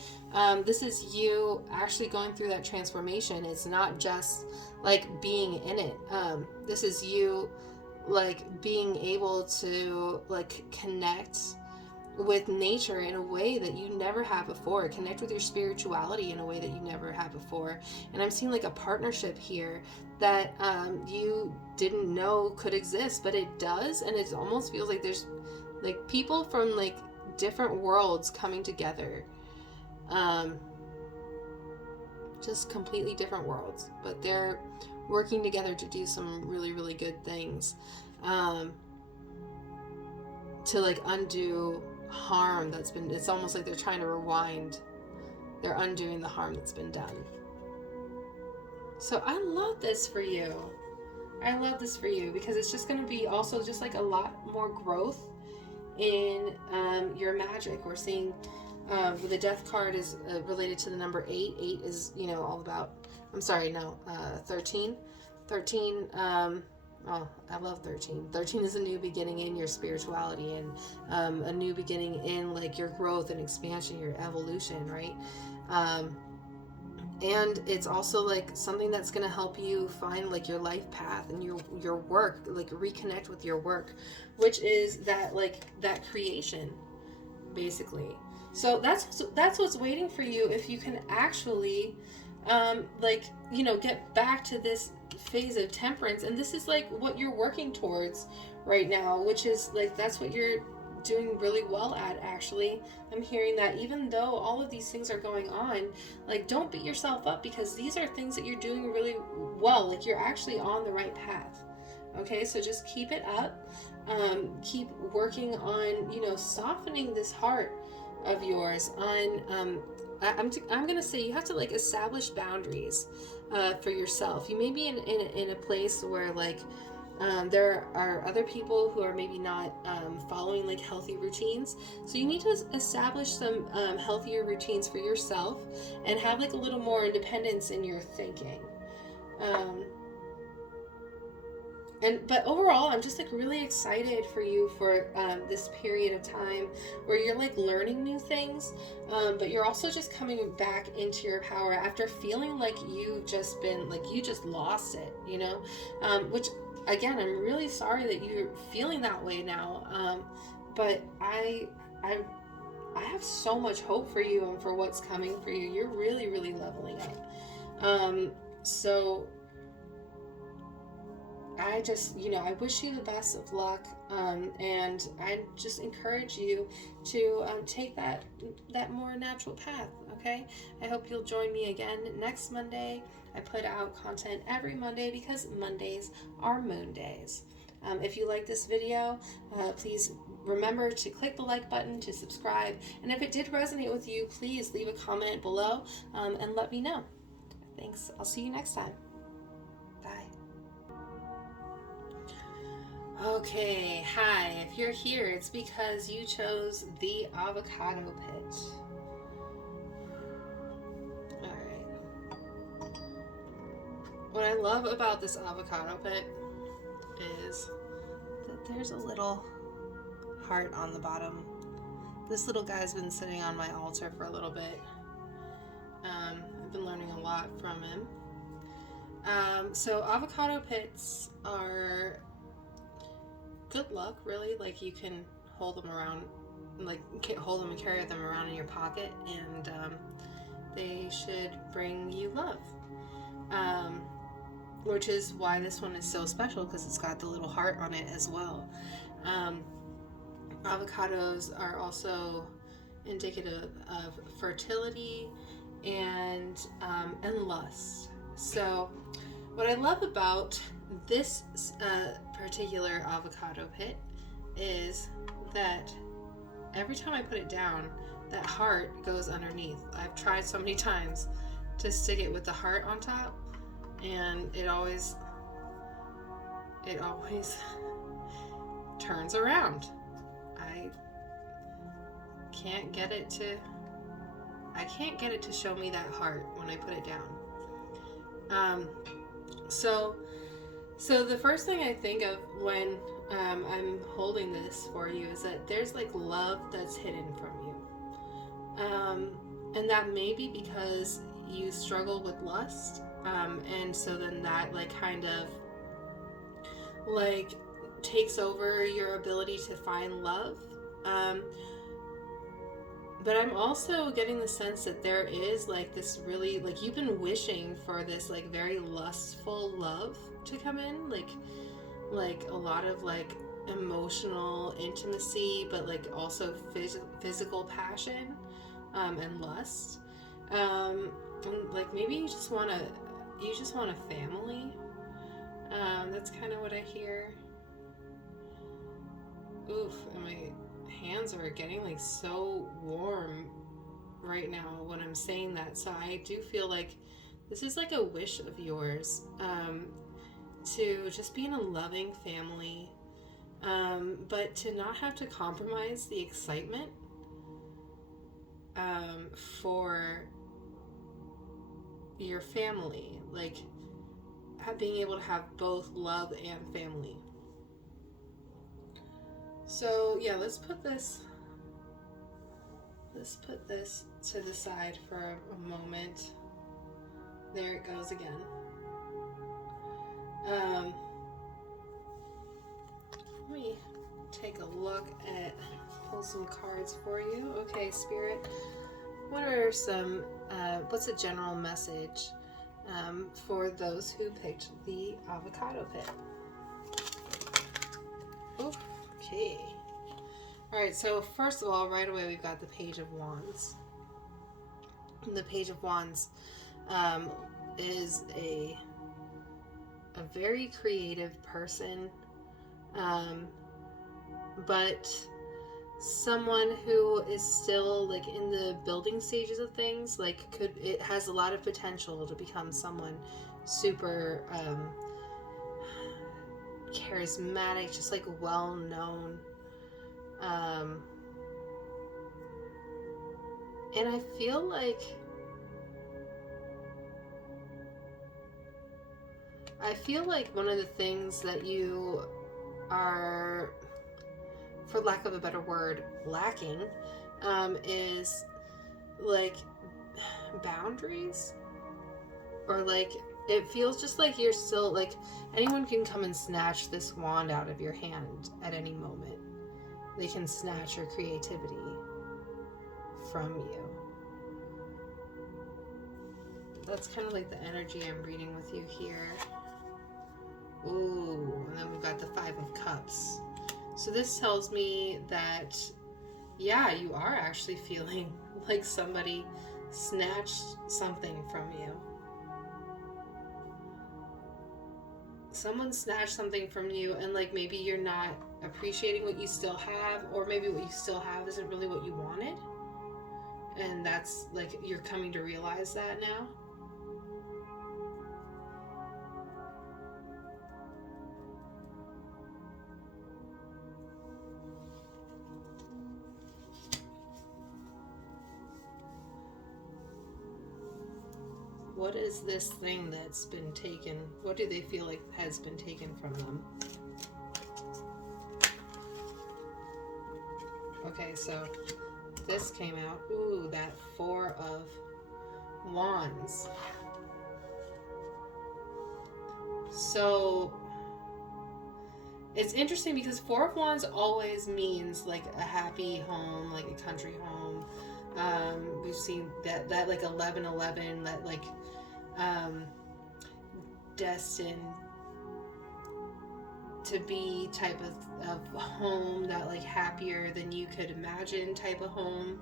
this is you actually going through that transformation. It's not just like being in it. This is you, like, being able to, like, connect with nature in a way that you never have before, connect with your spirituality in a way that you never have before. And I'm seeing, like, a partnership here that you didn't know could exist, but it does. And it almost feels like there's, like, people from, like, different worlds coming together, just completely different worlds, but they're working together to do some really, really good things, to, like, undo harm that's been, it's almost like they're trying to rewind, they're undoing the harm that's been done. So I love this for you. I love this for you because it's just going to be also just, like, a lot more growth in your magic. We're seeing the Death card is related to the number 8. 8 is, you know, all about, 13. 13, oh, I love 13. 13 is a new beginning in your spirituality, and a new beginning in, like, your growth and expansion, your evolution, right? And it's also, like, something that's going to help you find, like, your life path and your work, like, reconnect with your work, which is that, like, that creation, basically. So that's what's waiting for you if you can actually, like, you know, get back to this phase of temperance. And this is, like, what you're working towards right now, which is, like, that's what you're doing really well at, actually. I'm hearing that even though all of these things are going on, like, don't beat yourself up, because these are things that you're doing really well. Like, you're actually on the right path. Okay, so just keep it up. Keep working on, you know, softening this heart of yours. On I'm gonna say you have to, like, establish boundaries for yourself. You may be in a place where, like, there are other people who are maybe not following, like, healthy routines. So you need to establish some healthier routines for yourself and have, like, a little more independence in your thinking. But overall, I'm just like really excited for you for this period of time where you're like learning new things, but you're also just coming back into your power after feeling like you've just been like you just lost it, you know, which again, I'm really sorry that you're feeling that way now, but I have so much hope for you and for what's coming for you. You're really, really leveling up. So I just, I wish you the best of luck, and I just encourage you to take that more natural path. Okay, I hope you'll join me again next Monday. I put out content every Monday because Mondays are moon days. If you like this video, please remember to click the like button, to subscribe, and if it did resonate with you, please leave a comment below and let me know. Thanks. I'll see you next time. Bye. Okay, hi. If you're here, it's because you chose the avocado pit. Alright. What I love about this avocado pit is that there's a little heart on the bottom. This little guy's been sitting on my altar for a little bit. I've been learning a lot from him. So avocado pits are good luck, really. Like, you can hold them around, like hold them and carry them around in your pocket, and they should bring you love. Which is why this one is so special, because it's got the little heart on it as well. Avocados are also indicative of fertility and lust. So what I love about this particular avocado pit is that every time I put it down, that heart goes underneath. I've tried so many times to stick it with the heart on top, and it always turns around. I can't get it to show me that heart when I put it down. So the first thing I think of when I'm holding this for you is that there's like love that's hidden from you. And that may be because you struggle with lust. And so then that like kind of like takes over your ability to find love. But I'm also getting the sense that there is like this really, like, you've been wishing for this like very lustful love to come in, like a lot of like emotional intimacy, but like also physical passion, and lust. And like maybe you just want a family. That's kind of what I hear. Oof, and my hands are getting like so warm right now when I'm saying that. So I do feel like this is like a wish of yours, to just be in a loving family, but to not have to compromise the excitement for your family, like being able to have both love and family. So yeah, let's put this to the side for a moment. There it goes again. Let me take a look at, pull some cards for you. Okay, Spirit, what are some, what's a general message for those who picked the avocado pit? Okay. Alright, so first of all, right away we've got the Page of Wands. The Page of Wands is a very creative person, but someone who is still like in the building stages of things. Like it has a lot of potential to become someone super charismatic, just like well known. And I feel like I feel like one of the things that you are, for lack of a better word, lacking is like boundaries, or like it feels just like you're still like anyone can come and snatch this wand out of your hand at any moment. They can snatch your creativity from you. That's kind of like the energy I'm reading with you here. Ooh, and then we've got the Five of Cups. So this tells me that, yeah, you are actually feeling like somebody snatched something from you. Someone snatched something from you, and like maybe you're not appreciating what you still have, or maybe what you still have isn't really what you wanted. And that's like you're coming to realize that now. What is this thing that's been taken? What do they feel like has been taken from them? Okay, so this came out. Ooh, that Four of Wands. So it's interesting because Four of Wands always means like a happy home, like a country home. We've seen that like 1111, that like destined to be type of home, that like happier than you could imagine type of home.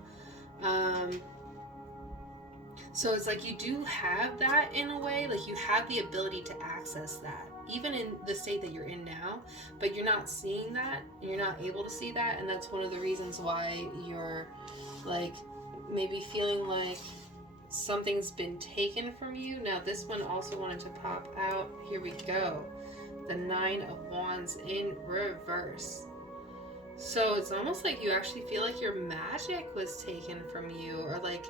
So it's like you do have that in a way, like you have the ability to access that even in the state that you're in now, but you're not seeing that, and you're not able to see that, and that's one of the reasons why you're like maybe feeling like something's been taken from you. Now this one also wanted to pop out. Here we go. The Nine of Wands in reverse. So it's almost like you actually feel like your magic was taken from you, or like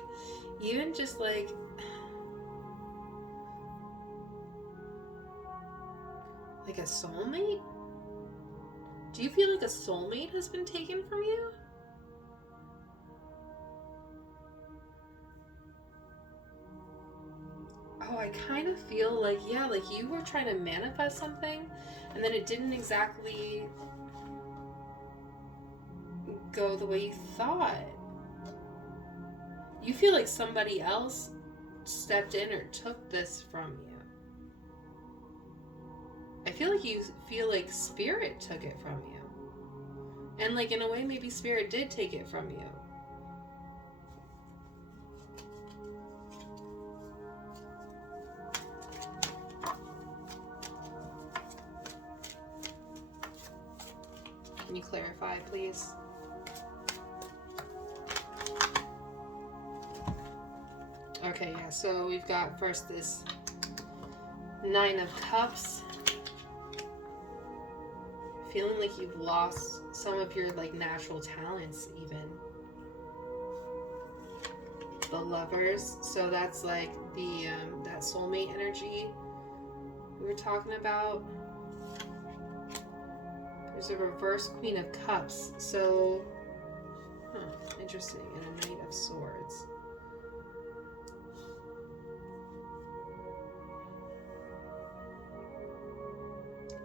even just like a soulmate? Do you feel like a soulmate has been taken from you? Oh, I kind of feel like, yeah, like you were trying to manifest something and then it didn't exactly go the way you thought. You feel like somebody else stepped in or took this from you. I feel like you feel like Spirit took it from you. And like in a way, maybe Spirit did take it from you. Can you clarify, please? Okay, yeah, so we've got first this Nine of Cups. Feeling like you've lost some of your like natural talents even. The Lovers, so that's like the that soulmate energy we were talking about. There's a reverse Queen of Cups, so interesting, and a Knight of Swords.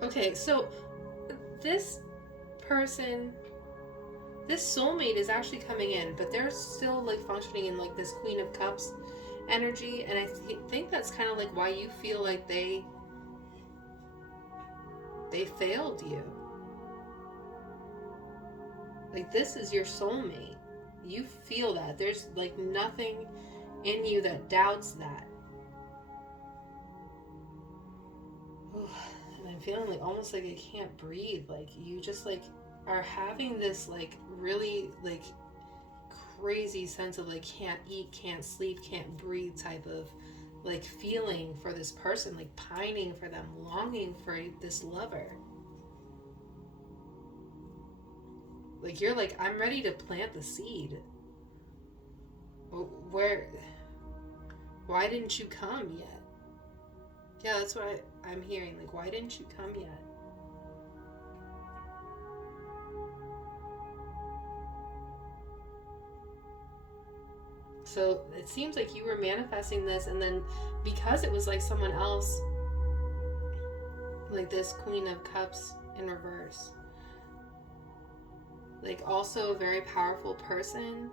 Okay, so this person, this soulmate is actually coming in, but they're still like functioning in like this Queen of Cups energy, and I think that's kind of like why you feel like they failed you. Like this is your soulmate. You feel that. There's like nothing in you that doubts that. And I'm feeling like almost like I can't breathe. Like you just like are having this like really like crazy sense of like can't eat, can't sleep, can't breathe type of like feeling for this person, like pining for them, longing for this lover. Like you're like, I'm ready to plant the seed. Why didn't you come yet? Yeah, that's what I'm hearing. Like, why didn't you come yet? So it seems like you were manifesting this, and then because it was like someone else, like this Queen of Cups in reverse, like also a very powerful person,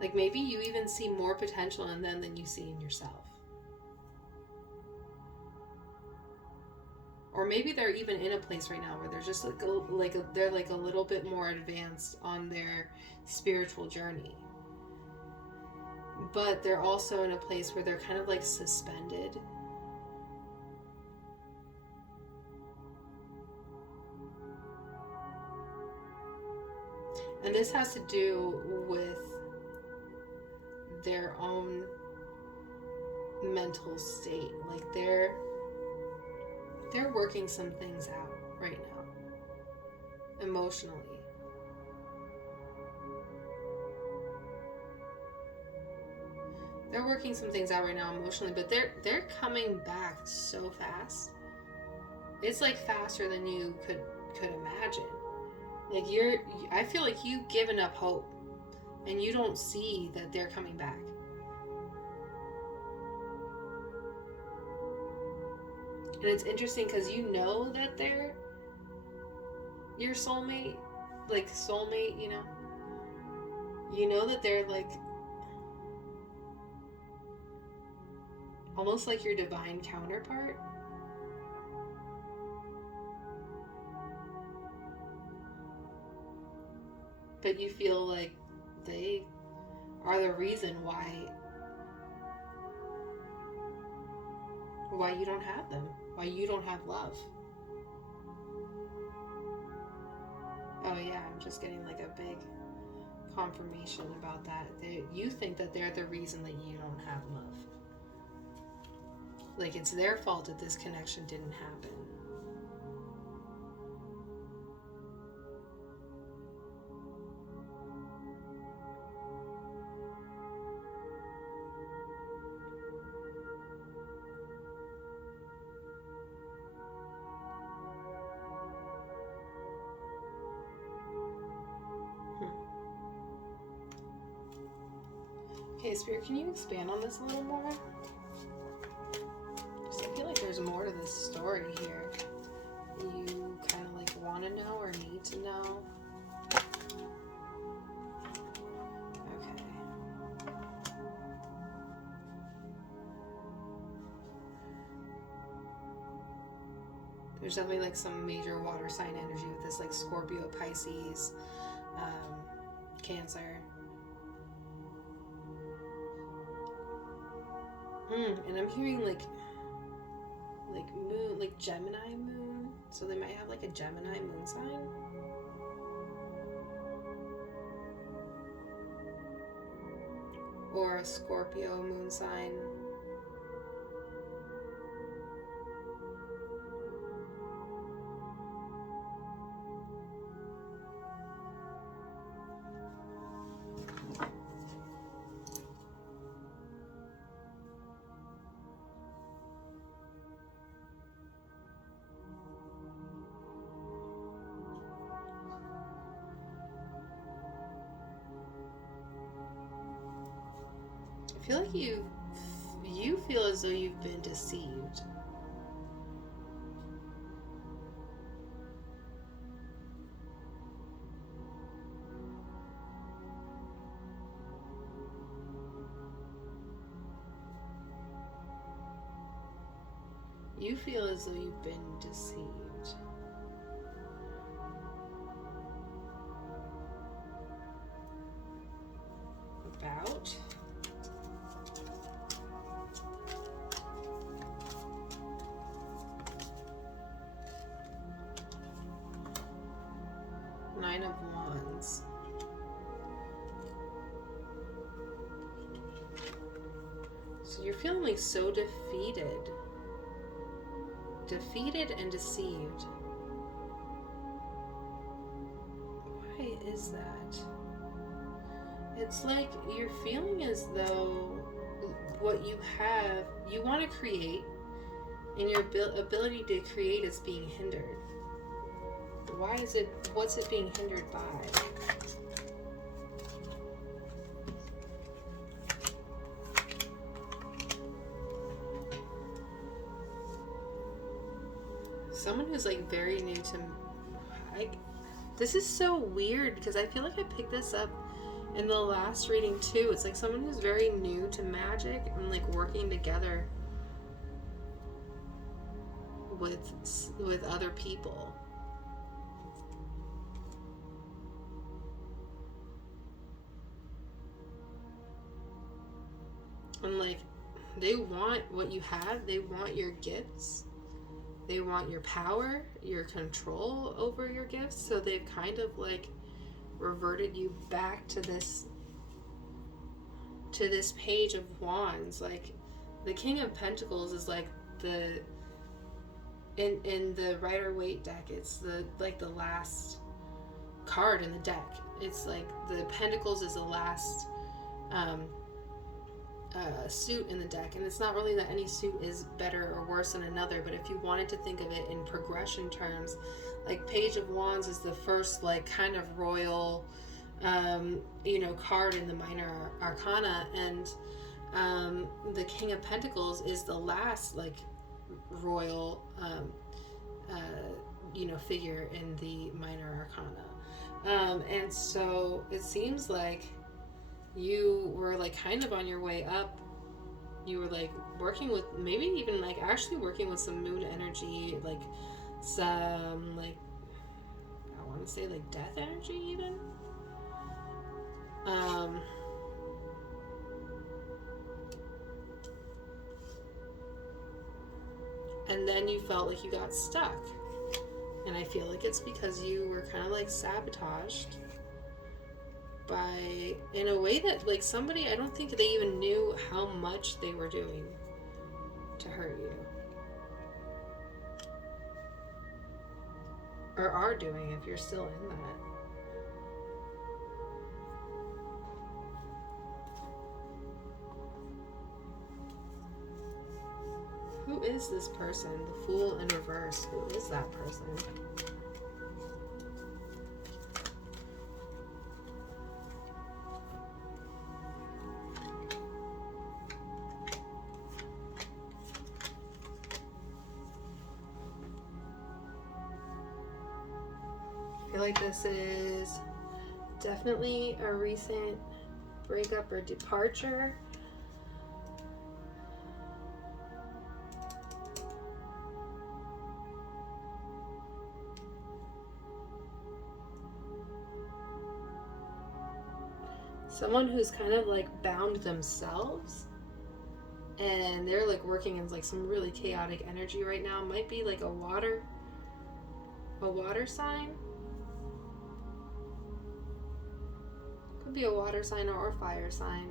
like maybe you even see more potential in them than you see in yourself. Or maybe they're even in a place right now where they're just they're like a little bit more advanced on their spiritual journey. But they're also in a place where they're kind of like suspended. And this has to do with their own mental state. Like they're working some things out right now, emotionally. They're working some things out right now emotionally, but they're coming back so fast. It's like faster than you could imagine. Like I feel like you've given up hope, and you don't see that they're coming back. And it's interesting because you know that they're your soulmate, like soulmate, you know. You know that they're like almost like your divine counterpart. But you feel like they are the reason why you don't have them, why you don't have love. Oh yeah, I'm just getting like a big confirmation about that. You think that they're the reason that you don't have love. Like it's their fault that this connection didn't happen. Okay, Spirit, can you expand on this a little more? Because I feel like there's more to this story here. You kind of like want to know or need to know. Okay. There's definitely like some major water sign energy with this, like Scorpio, Pisces, Cancer. And I'm hearing like moon, like Gemini moon. So they might have like a Gemini moon sign. Or a Scorpio moon sign. I feel like you feel as though you've been deceived. You feel as though you've been deceived. About? Nine of Wands. So you're feeling like so defeated. Defeated and deceived. Why is that? It's like you're feeling as though what you have, you want to create, And your ability to create is being hindered. Why is it, what's it being hindered by? Someone who's like very new to, this is so weird because I feel like I picked this up in the last reading too. It's like someone who's very new to magic and like working together with other people. And like they want what you have, they want your gifts. They want your power, your control over your gifts. So they've kind of like reverted you back to this page of wands. Like the King of Pentacles is like the in the Rider-Waite deck, it's the last card in the deck. It's like the Pentacles is the last suit in the deck, and it's not really that any suit is better or worse than another, but if you wanted to think of it in progression terms, like Page of Wands is the first like kind of royal card in the minor arcana, and the King of Pentacles is the last like royal figure in the minor arcana, and so it seems like you were like kind of on your way up. You were like working with, maybe even like actually working with some moon energy, like some like, I want to say like death energy even. And then you felt like you got stuck. And I feel like it's because you were kind of like sabotaged by, in a way that like somebody, I don't think they even knew how much they were doing to hurt you. Or are doing if you're still in that. Who is this person? The Fool in reverse. Who is that person? I feel like this is definitely a recent breakup or departure. Someone who's kind of like bound themselves and they're like working in like some really chaotic energy right now. Might be like a water sign. Could be a water sign or a fire sign.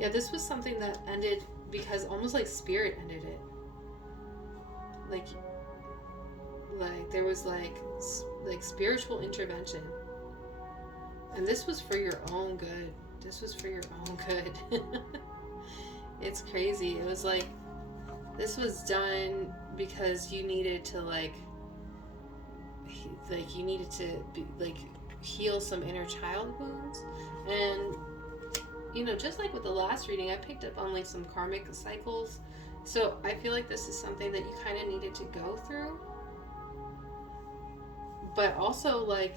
Yeah, this was something that ended because almost like spirit ended it. Like there was like spiritual intervention. And this was for your own good. This was for your own good. It's crazy. It was like, this was done because you needed to you needed to heal some inner child wounds. And just like with the last reading, I picked up on like some karmic cycles. So I feel like this is something that you kind of needed to go through. But also like,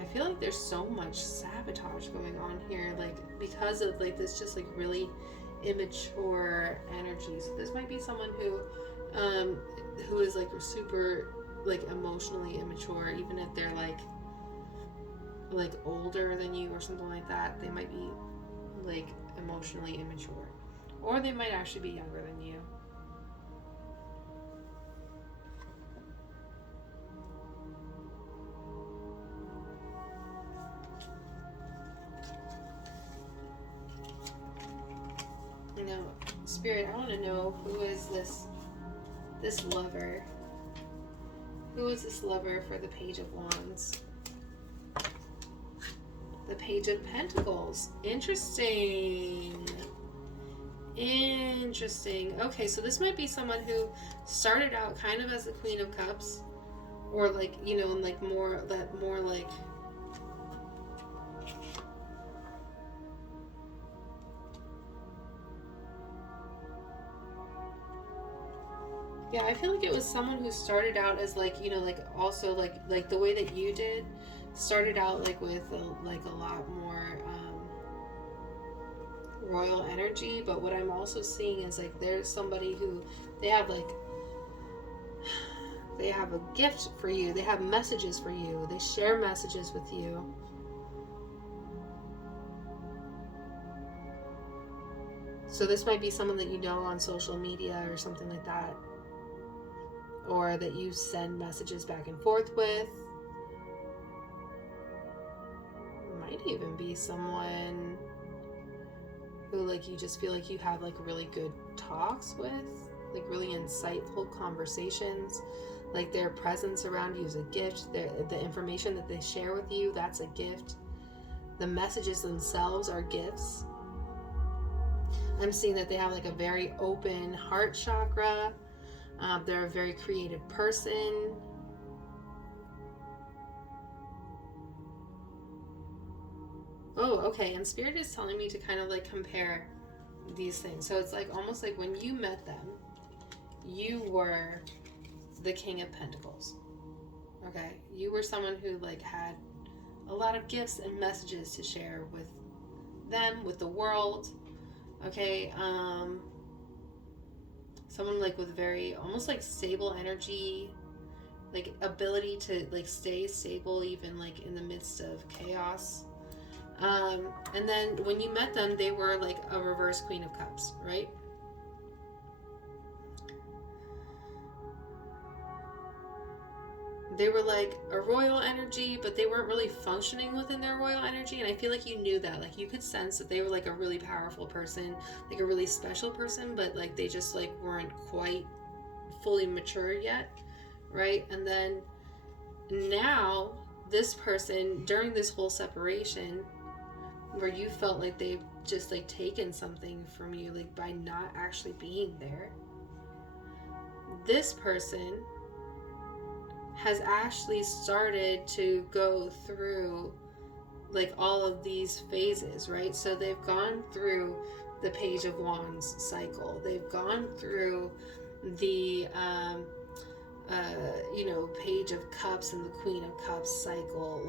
I feel like there's so much sabotage going on here, like because of like this just like really immature energy. So this might be someone who is like super like emotionally immature, even if they're like older than you or something like that. They might be like emotionally immature, or they might actually be younger than you. Spirit, I want to know, who is this lover? Who is this lover for the Page of Wands? The Page of Pentacles. Interesting. Interesting. Okay, so this might be someone who started out kind of as the Queen of Cups, or like, you know, like more like, yeah, I feel like it was someone who started out as like, you know, like also like the way that you did, started out like with like a lot more royal energy. But what I'm also seeing is like there's somebody who they have a gift for you, they have messages for you, they share messages with you. So this might be someone that you know on social media or something like that, or that you send messages back and forth with. Might even be someone who like you just feel like you have like really good talks with, like really insightful conversations. Like their presence around you is a gift. The information that they share with you, that's a gift. The messages themselves are gifts. I'm seeing that they have like a very open heart chakra. They're a very creative person. Oh, okay. And Spirit is telling me to kind of like compare these things. So it's like almost like when you met them, you were the King of Pentacles. Okay? You were someone who like had a lot of gifts and messages to share with them, with the world. Okay? Someone like with very almost like stable energy, like ability to like stay stable even like in the midst of chaos. And then when you met them, they were like a reverse Queen of Cups, right? They were like a royal energy, but they weren't really functioning within their royal energy. And I feel like you knew that. Like you could sense that they were like a really powerful person, like a really special person, but like they just like weren't quite fully mature yet, right? And then now this person, during this whole separation, where you felt like they've just like taken something from you, like by not actually being there, this person has actually started to go through like all of these phases, right? So they've gone through the Page of Wands cycle, they've gone through the Page of Cups and the Queen of Cups cycle.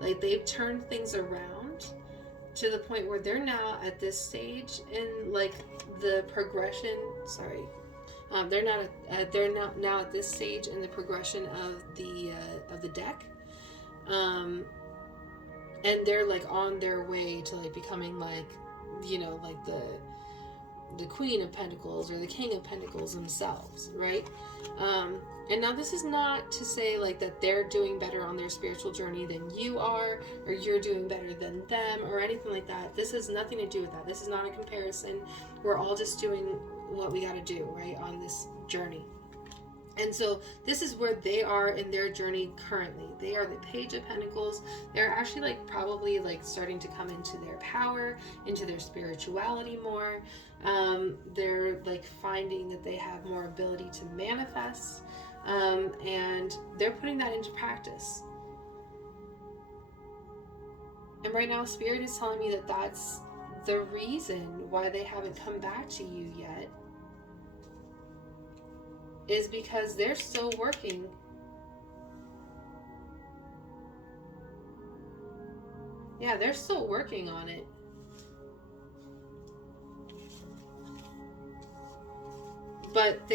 Like they've turned things around to the point where they're now at this stage in like the progression. They're now at this stage in the progression of the deck, and they're like on their way to like becoming like, you know, like the Queen of Pentacles or the King of Pentacles themselves, right? And now this is not to say like that they're doing better on their spiritual journey than you are, or you're doing better than them, or anything like that. This has nothing to do with that. This is not a comparison. We're all just doing what we got to do, right, on this journey. And so this is where they are in their journey currently. They are the Page of Pentacles. They're actually like probably like starting to come into their power, into their spirituality more. They're like finding that they have more ability to manifest, and they're putting that into practice. And right now Spirit is telling me that that's the reason why they haven't come back to you yet, is because they're still working. Yeah, they're still working on it. But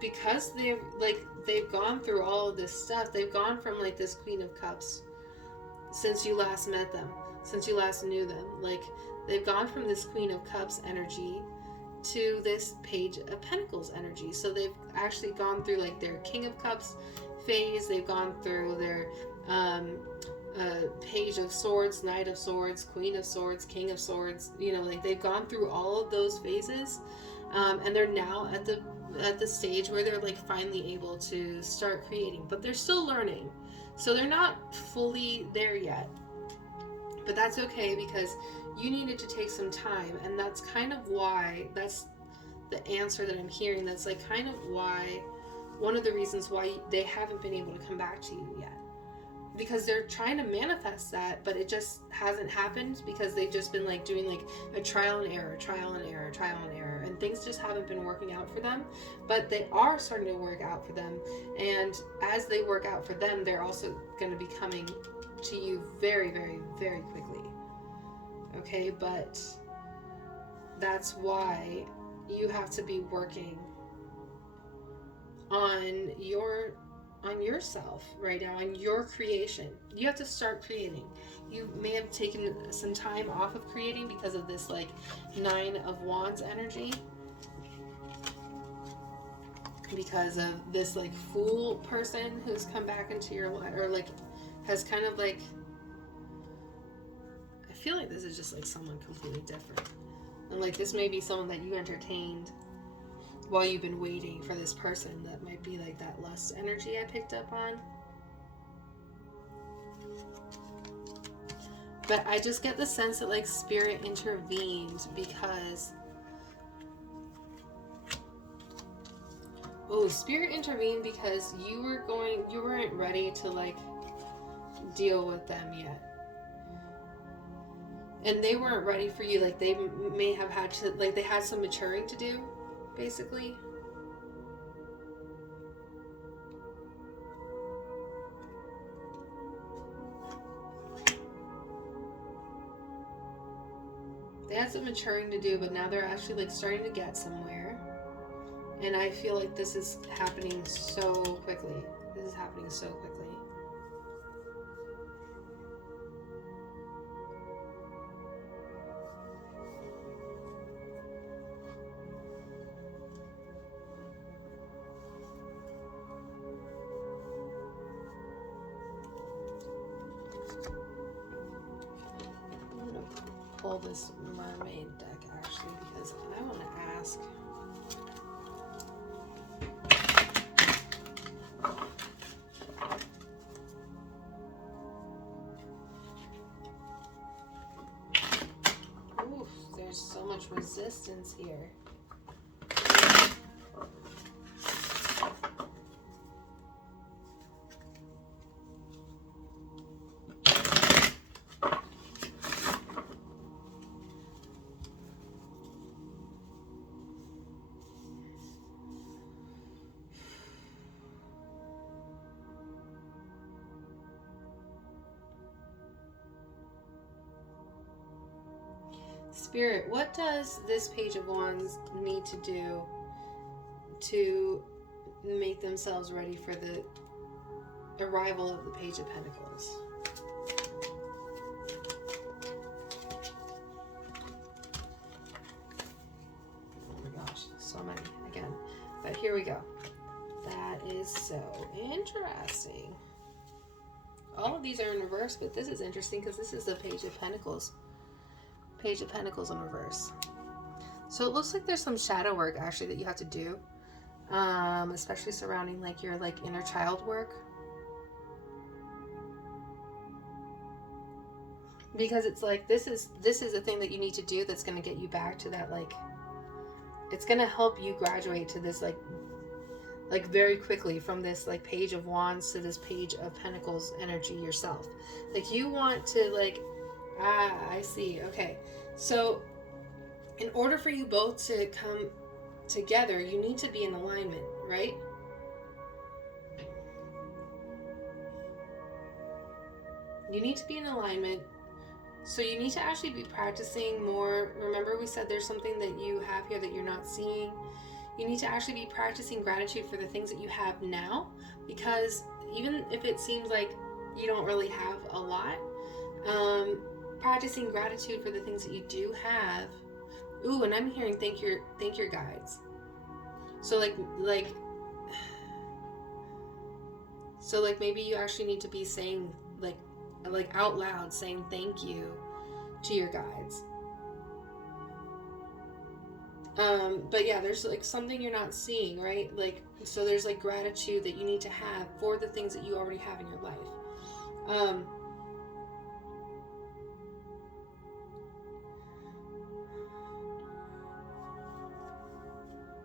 because they've gone through all of this stuff, they've gone from like this Queen of Cups since you last met them, since you last knew them. Like they've gone from this Queen of Cups energy to this Page of Pentacles energy. So they've actually gone through like their King of Cups phase. They've gone through their Page of Swords, Knight of Swords, Queen of Swords, King of Swords. You know, like they've gone through all of those phases, and they're now at the stage where they're like finally able to start creating, but they're still learning, so they're not fully there yet. But that's okay, because you needed to take some time, and that's kind of why, that's the answer that I'm hearing. That's like kind of why, one of the reasons why they haven't been able to come back to you yet, because they're trying to manifest that, but it just hasn't happened, because they've just been like doing like a trial and error, and things just haven't been working out for them. But they are starting to work out for them, and as they work out for them, they're also going to be coming to you very, very, very quickly. Okay, but that's why you have to be working on yourself right now, on your creation. You have to start creating. You may have taken some time off of creating because of this like 9 of Wands energy, because of this like Fool person who's come back into your life, or like has kind of like, I feel like this is just like someone completely different, and like this may be someone that you entertained while you've been waiting for this person. That might be like that lust energy I picked up on. But I just get the sense that like Spirit intervened because, Spirit intervened because you weren't ready to like deal with them yet. And they weren't ready for you. Like they may have had to, like they had some maturing to do, basically. They had some maturing to do, but now they're actually like starting to get somewhere. And I feel like this is happening so quickly. This is happening so quickly. I'm gonna pull this mermaid deck actually, because I want to ask. Oof, there's so much resistance here. Spirit, what does this Page of Wands need to do to make themselves ready for the arrival of the Page of Pentacles? Oh my gosh, so many again. But here we go. That is so interesting. All of these are in reverse, but this is interesting because this is the Page of Pentacles. Page of Pentacles in reverse. So it looks like there's some shadow work actually that you have to do, especially surrounding like your like inner child work, because it's like this is a thing that you need to do that's going to get you back to that, like it's going to help you graduate to this like very quickly from this like Page of Wands to this Page of Pentacles energy yourself. Like you want to like, I see. Okay. So in order for you both to come together, you need to be in alignment, right? You need to be in alignment. So you need to actually be practicing more. Remember we said there's something that you have here that you're not seeing. You need to actually be practicing gratitude for the things that you have now, because even if it seems like you don't really have a lot, practicing gratitude for the things that you do have. Ooh, and I'm hearing thank your guides. So like So like maybe you actually need to be saying like out loud, saying thank you to your guides. But yeah, there's like something you're not seeing, right? Like, so there's like gratitude that you need to have for the things that you already have in your life.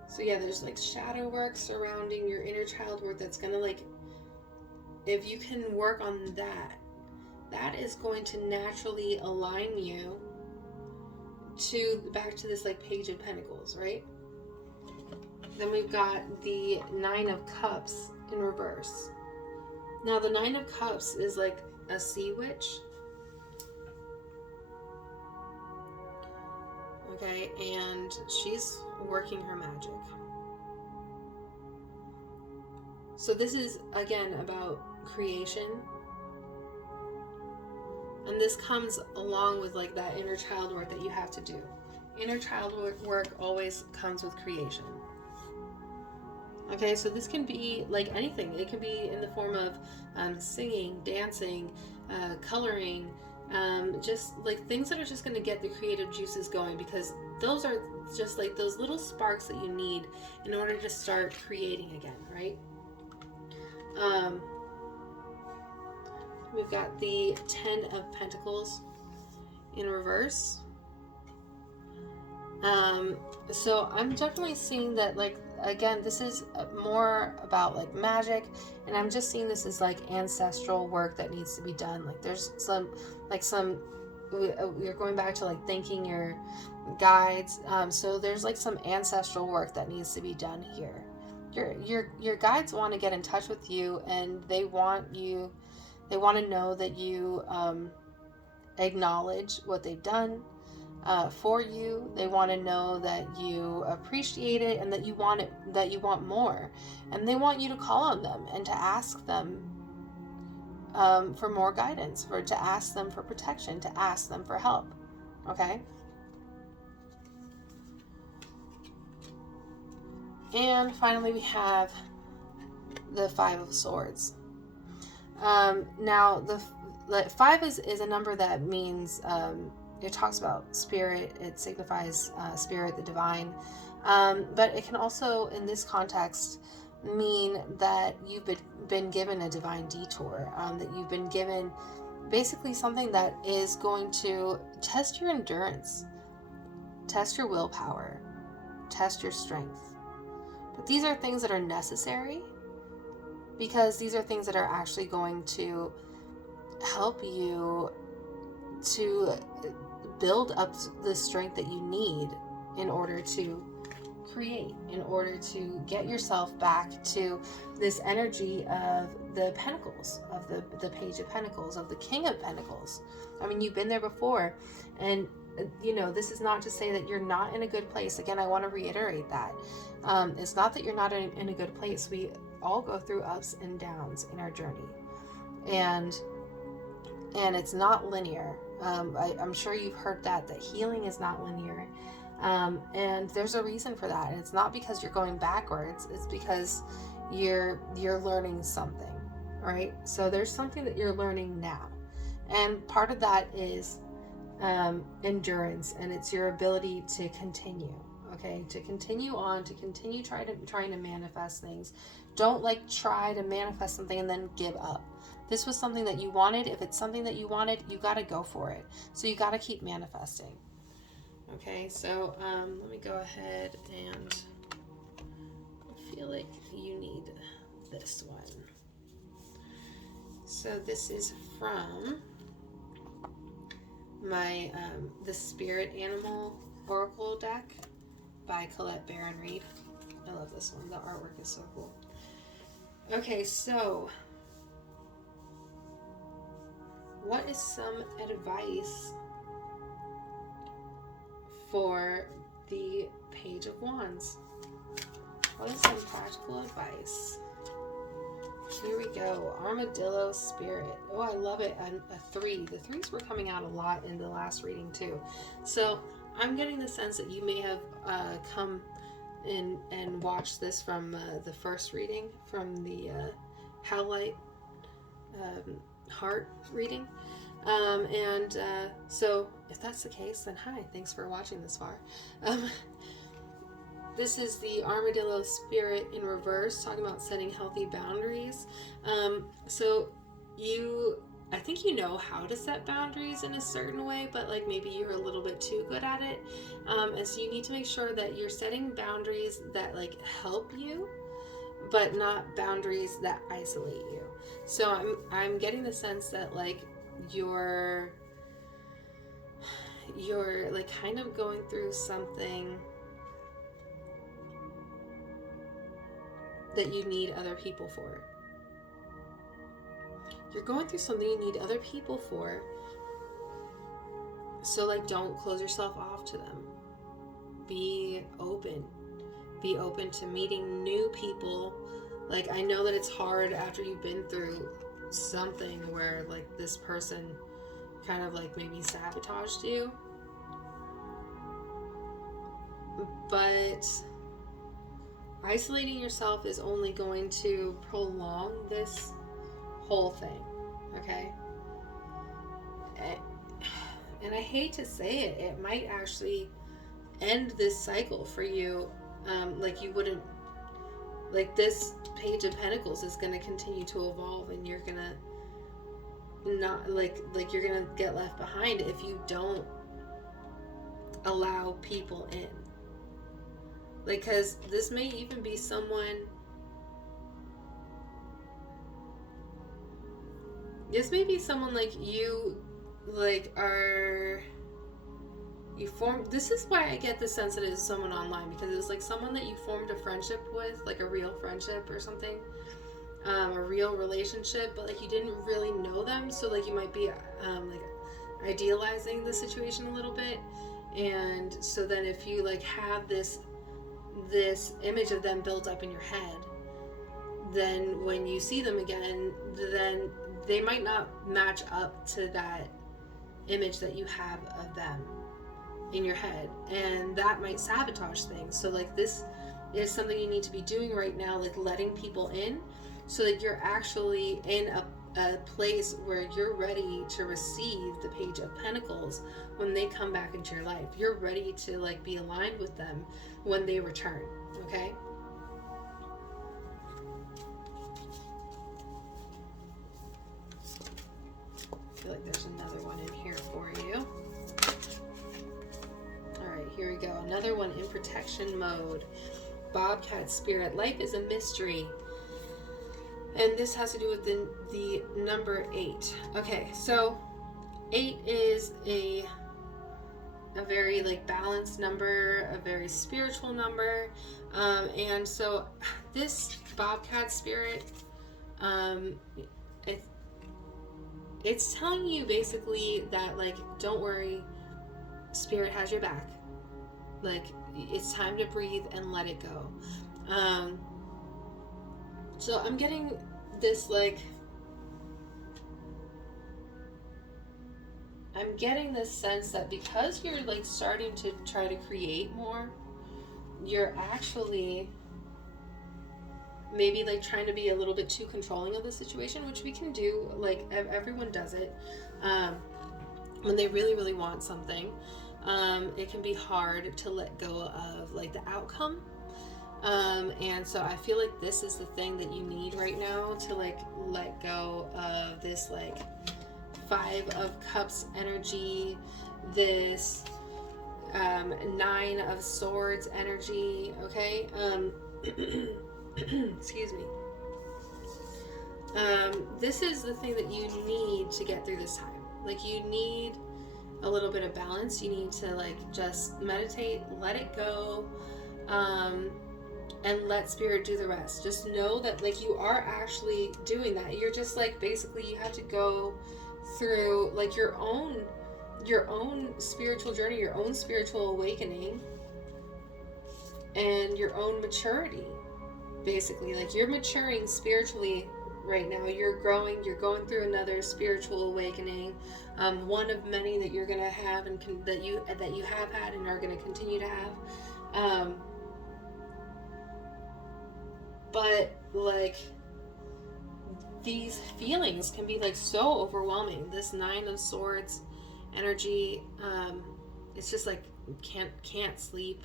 So yeah, there's like shadow work surrounding your inner child work that's gonna like, if you can work on that, that is going to naturally align you to back to this like Page of Pentacles, right? Then we've got the Nine of Cups in reverse. Now the Nine of Cups is like a sea witch. Okay, and she's working her magic. So this is again about creation. And this comes along with like that inner child work that you have to do. Inner child work always comes with creation. Okay, so this can be like anything. It can be in the form of singing, dancing, coloring, just like things that are just going to get the creative juices going, because those are just like those little sparks that you need in order to start creating again, right? We've got the Ten of Pentacles in reverse. So I'm definitely seeing that, like, again, this is more about like magic, and I'm just seeing this as like ancestral work that needs to be done. Like there's you're going back to like thanking your guides. So there's like some ancestral work that needs to be done here. Your guides want to get in touch with you, and they want to know that you acknowledge what they've done for you. They want to know that you appreciate it and that you want more, and they want you to call on them and to ask them for more guidance, to ask them for protection, to ask them for help. Okay. And finally, we have the Five of Swords. Now, the 5 is a number that means it talks about spirit. It signifies spirit, the divine. But it can also, in this context, mean that you've been given a divine detour, that you've been given basically something that is going to test your endurance, test your willpower, test your strength. But these are things that are necessary, because these are things that are actually going to help you to build up the strength that you need in order to create, in order to get yourself back to this energy of the Pentacles, of the Page of Pentacles, of the King of Pentacles. I mean, you've been there before, and this is not to say that you're not in a good place. Again, I want to reiterate that. It's not that you're not in a good place. We all go through ups and downs in our journey, and it's not linear. I'm sure you've heard that healing is not linear, and there's a reason for that. And it's not because you're going backwards. It's because you're learning something, right? So there's something that you're learning now, and part of that is endurance, and it's your ability to continue. Okay, to continue on, to continue trying to manifest things. Don't like try to manifest something and then give up. This was something that you wanted. If it's something that you wanted, you got to go for it. So you got to keep manifesting. Okay, so let me go ahead, and I feel like you need this one. So this is from my the Spirit Animal Oracle deck by Colette Baron Reed. I love this one. The artwork is so cool. Okay, so what is some advice for the Page of Wands? What is some practical advice? Here we go. Armadillo Spirit. Oh, I love it. And a 3. The 3s were coming out a lot in the last reading too. So I'm getting the sense that you may have come in and watched this from the first reading from the Howlite heart reading. So if that's the case, then hi, thanks for watching this far. This is the Armadillo Spirit in reverse, talking about setting healthy boundaries. So I think you know how to set boundaries in a certain way, but like maybe you're a little bit too good at it. And so you need to make sure that you're setting boundaries that like help you, but not boundaries that isolate you. So I'm getting the sense that like you're like kind of going through something that you need other people for. You're going through something you need other people for. So like don't close yourself off to them. Be open. Be open to meeting new people. Like I know that it's hard after you've been through something where like this person kind of like maybe sabotaged you. But isolating yourself is only going to prolong this whole thing, okay? And I hate to say it, it might actually end this cycle for you. Like you wouldn't, like this Page of Pentacles is going to continue to evolve, and you're going to not, like you're going to get left behind if you don't allow people in. Like, because this may even be someone, like you, like you formed, this is why I get the sense that it is someone online, because it's like someone that you formed a friendship with, like a real friendship or something, a real relationship, but like you didn't really know them, so like you might be like idealizing the situation a little bit, and so then if you like have this image of them built up in your head, then when you see them again, then they might not match up to that image that you have of them in your head, and that might sabotage things. So like this is something you need to be doing right now, like letting people in so that you're actually in a place where you're ready to receive the Page of Pentacles when they come back into your life. You're ready to like be aligned with them when they return, okay? I feel like there's another one in here for you. All right, here we go. Another one in protection mode. Bobcat Spirit. Life is a mystery. And this has to do with the number 8. Okay, so 8 is a very like balanced number, a very spiritual number, and so this Bobcat Spirit, it's telling you basically that like don't worry, Spirit has your back. Like it's time to breathe and let it go. So I'm getting this like, I'm getting this sense that because you're like starting to try to create more, you're actually maybe like trying to be a little bit too controlling of the situation, which we can do, like everyone does it when they really, really want something. It can be hard to let go of like the outcome. And so I feel like this is the thing that you need right now to like let go of this like 5 of Cups energy, this 9 of Swords energy, okay? Excuse me. This is the thing that you need to get through this time. Like you need a little bit of balance. You need to like just meditate, let it go, and let Spirit do the rest. Just know that like you are actually doing that. You're just like basically you have to go through like your own spiritual journey, your own spiritual awakening, and your own maturity. Basically, like you're maturing spiritually right now. You're growing. You're going through another spiritual awakening, one of many that you're gonna have and that you have had and are gonna continue to have. But like these feelings can be like so overwhelming. This Nine of Swords energy, it's just like can't sleep,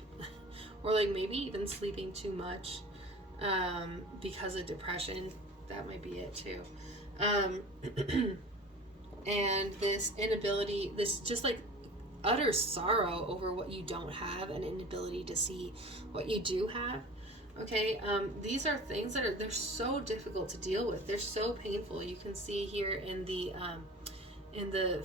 or like maybe even sleeping too much because of depression. That might be it too. And this inability, this just like utter sorrow over what you don't have, and inability to see what you do have. Okay, these are things that they're so difficult to deal with. They're so painful. You can see here in the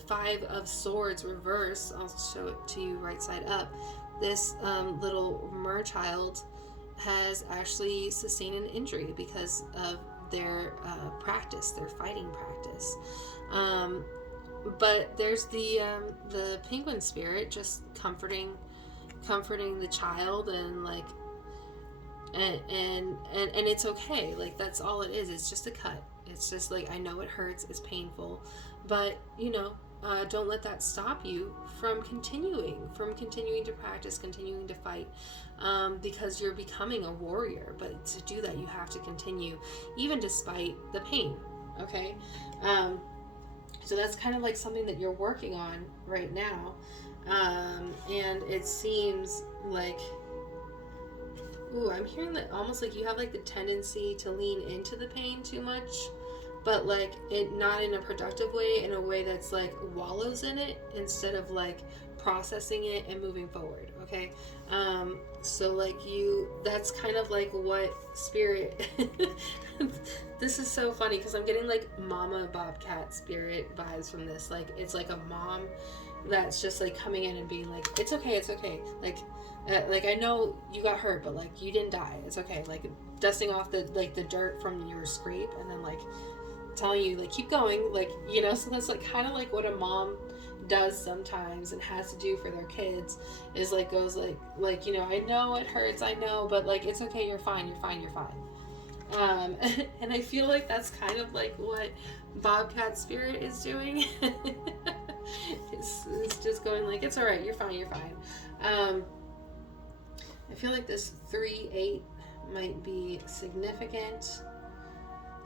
Five of Swords reverse. I'll show it to you right side up. This little merchild has actually sustained an injury because of their practice, their fighting practice. But there's the penguin spirit just comforting the child, and like and it's okay. Like, that's all it is. It's just a cut. It's just like, I know it hurts, it's painful, but don't let that stop you from continuing to practice, continuing to fight, because you're becoming a warrior. But to do that, you have to continue, even despite the pain. Okay. So that's kind of like something that you're working on right now. And it seems like, I'm hearing that almost like you have like the tendency to lean into the pain too much, but like it not in a productive way, in a way that's like wallows in it instead of like processing it and moving forward. Okay. So like that's kind of like what spirit, this is so funny because I'm getting like mama bobcat spirit vibes from this. Like, it's like a mom that's just like coming in and being like, it's okay. Like I know you got hurt, but like you didn't die. It's okay. Like dusting off the dirt from your scrape, and then like telling you like keep going. Like, so that's like kind of like what a mom does sometimes and has to do for their kids, is like goes like I know it hurts, I know, but like it's okay. You're fine. And I feel like that's kind of like what Bobcat Spirit is doing. It's just going like, it's all right. You're fine. I feel like this 3-8 might be significant.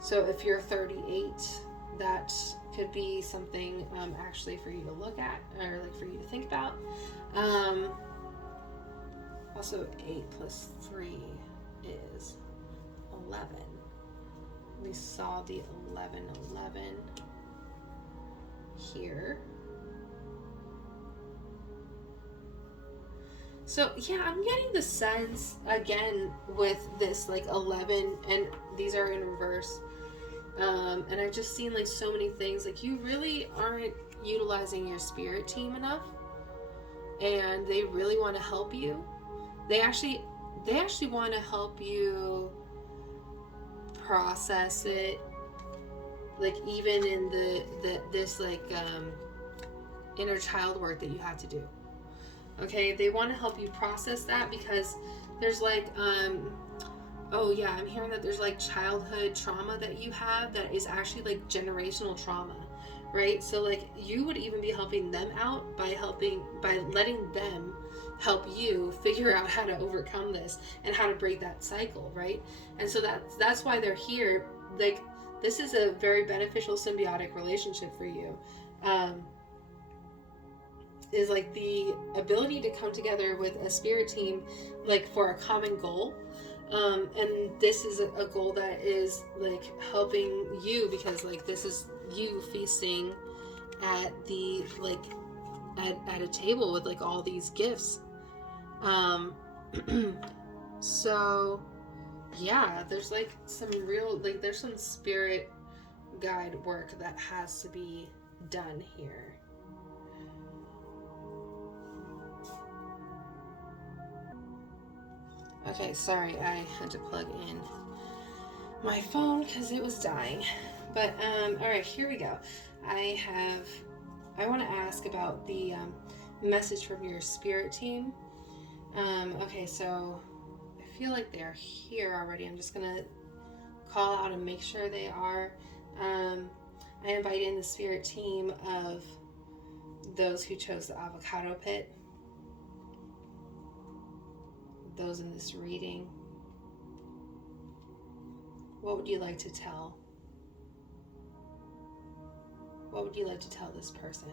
So if you're 38, that could be something actually for you to look at, or like for you to think about. Also, 8 plus 3 is 11. We saw the 11 here. So yeah, I'm getting the sense again with this like 11, and these are in reverse. And I've just seen like so many things, like you really aren't utilizing your spirit team enough, and they really want to help you. They actually want to help you process it, like even in this like inner child work that you have to do. Okay, they want to help you process that, because there's like I'm hearing that there's like childhood trauma that you have that is actually like generational trauma, right? So like you would even be helping them out by letting them help you figure out how to overcome this and how to break that cycle, right? And so that's why they're here. Like, this is a very beneficial symbiotic relationship for you. Is like the ability to come together with a spirit team, like for a common goal. And this is a goal that is like helping you, because like this is you feasting at the like at a table with like all these gifts. So yeah, there's like some real, like there's some spirit guide work that has to be done here. Okay, sorry, I had to plug in my phone because it was dying. But all right, here we go. I want to ask about the message from your spirit team. Okay, so I feel like they're here already. I'm just gonna call out and make sure they are. I invite in the spirit team of those who chose the Avocado pit. Those in this reading. What would you like to tell What would you like to tell this person?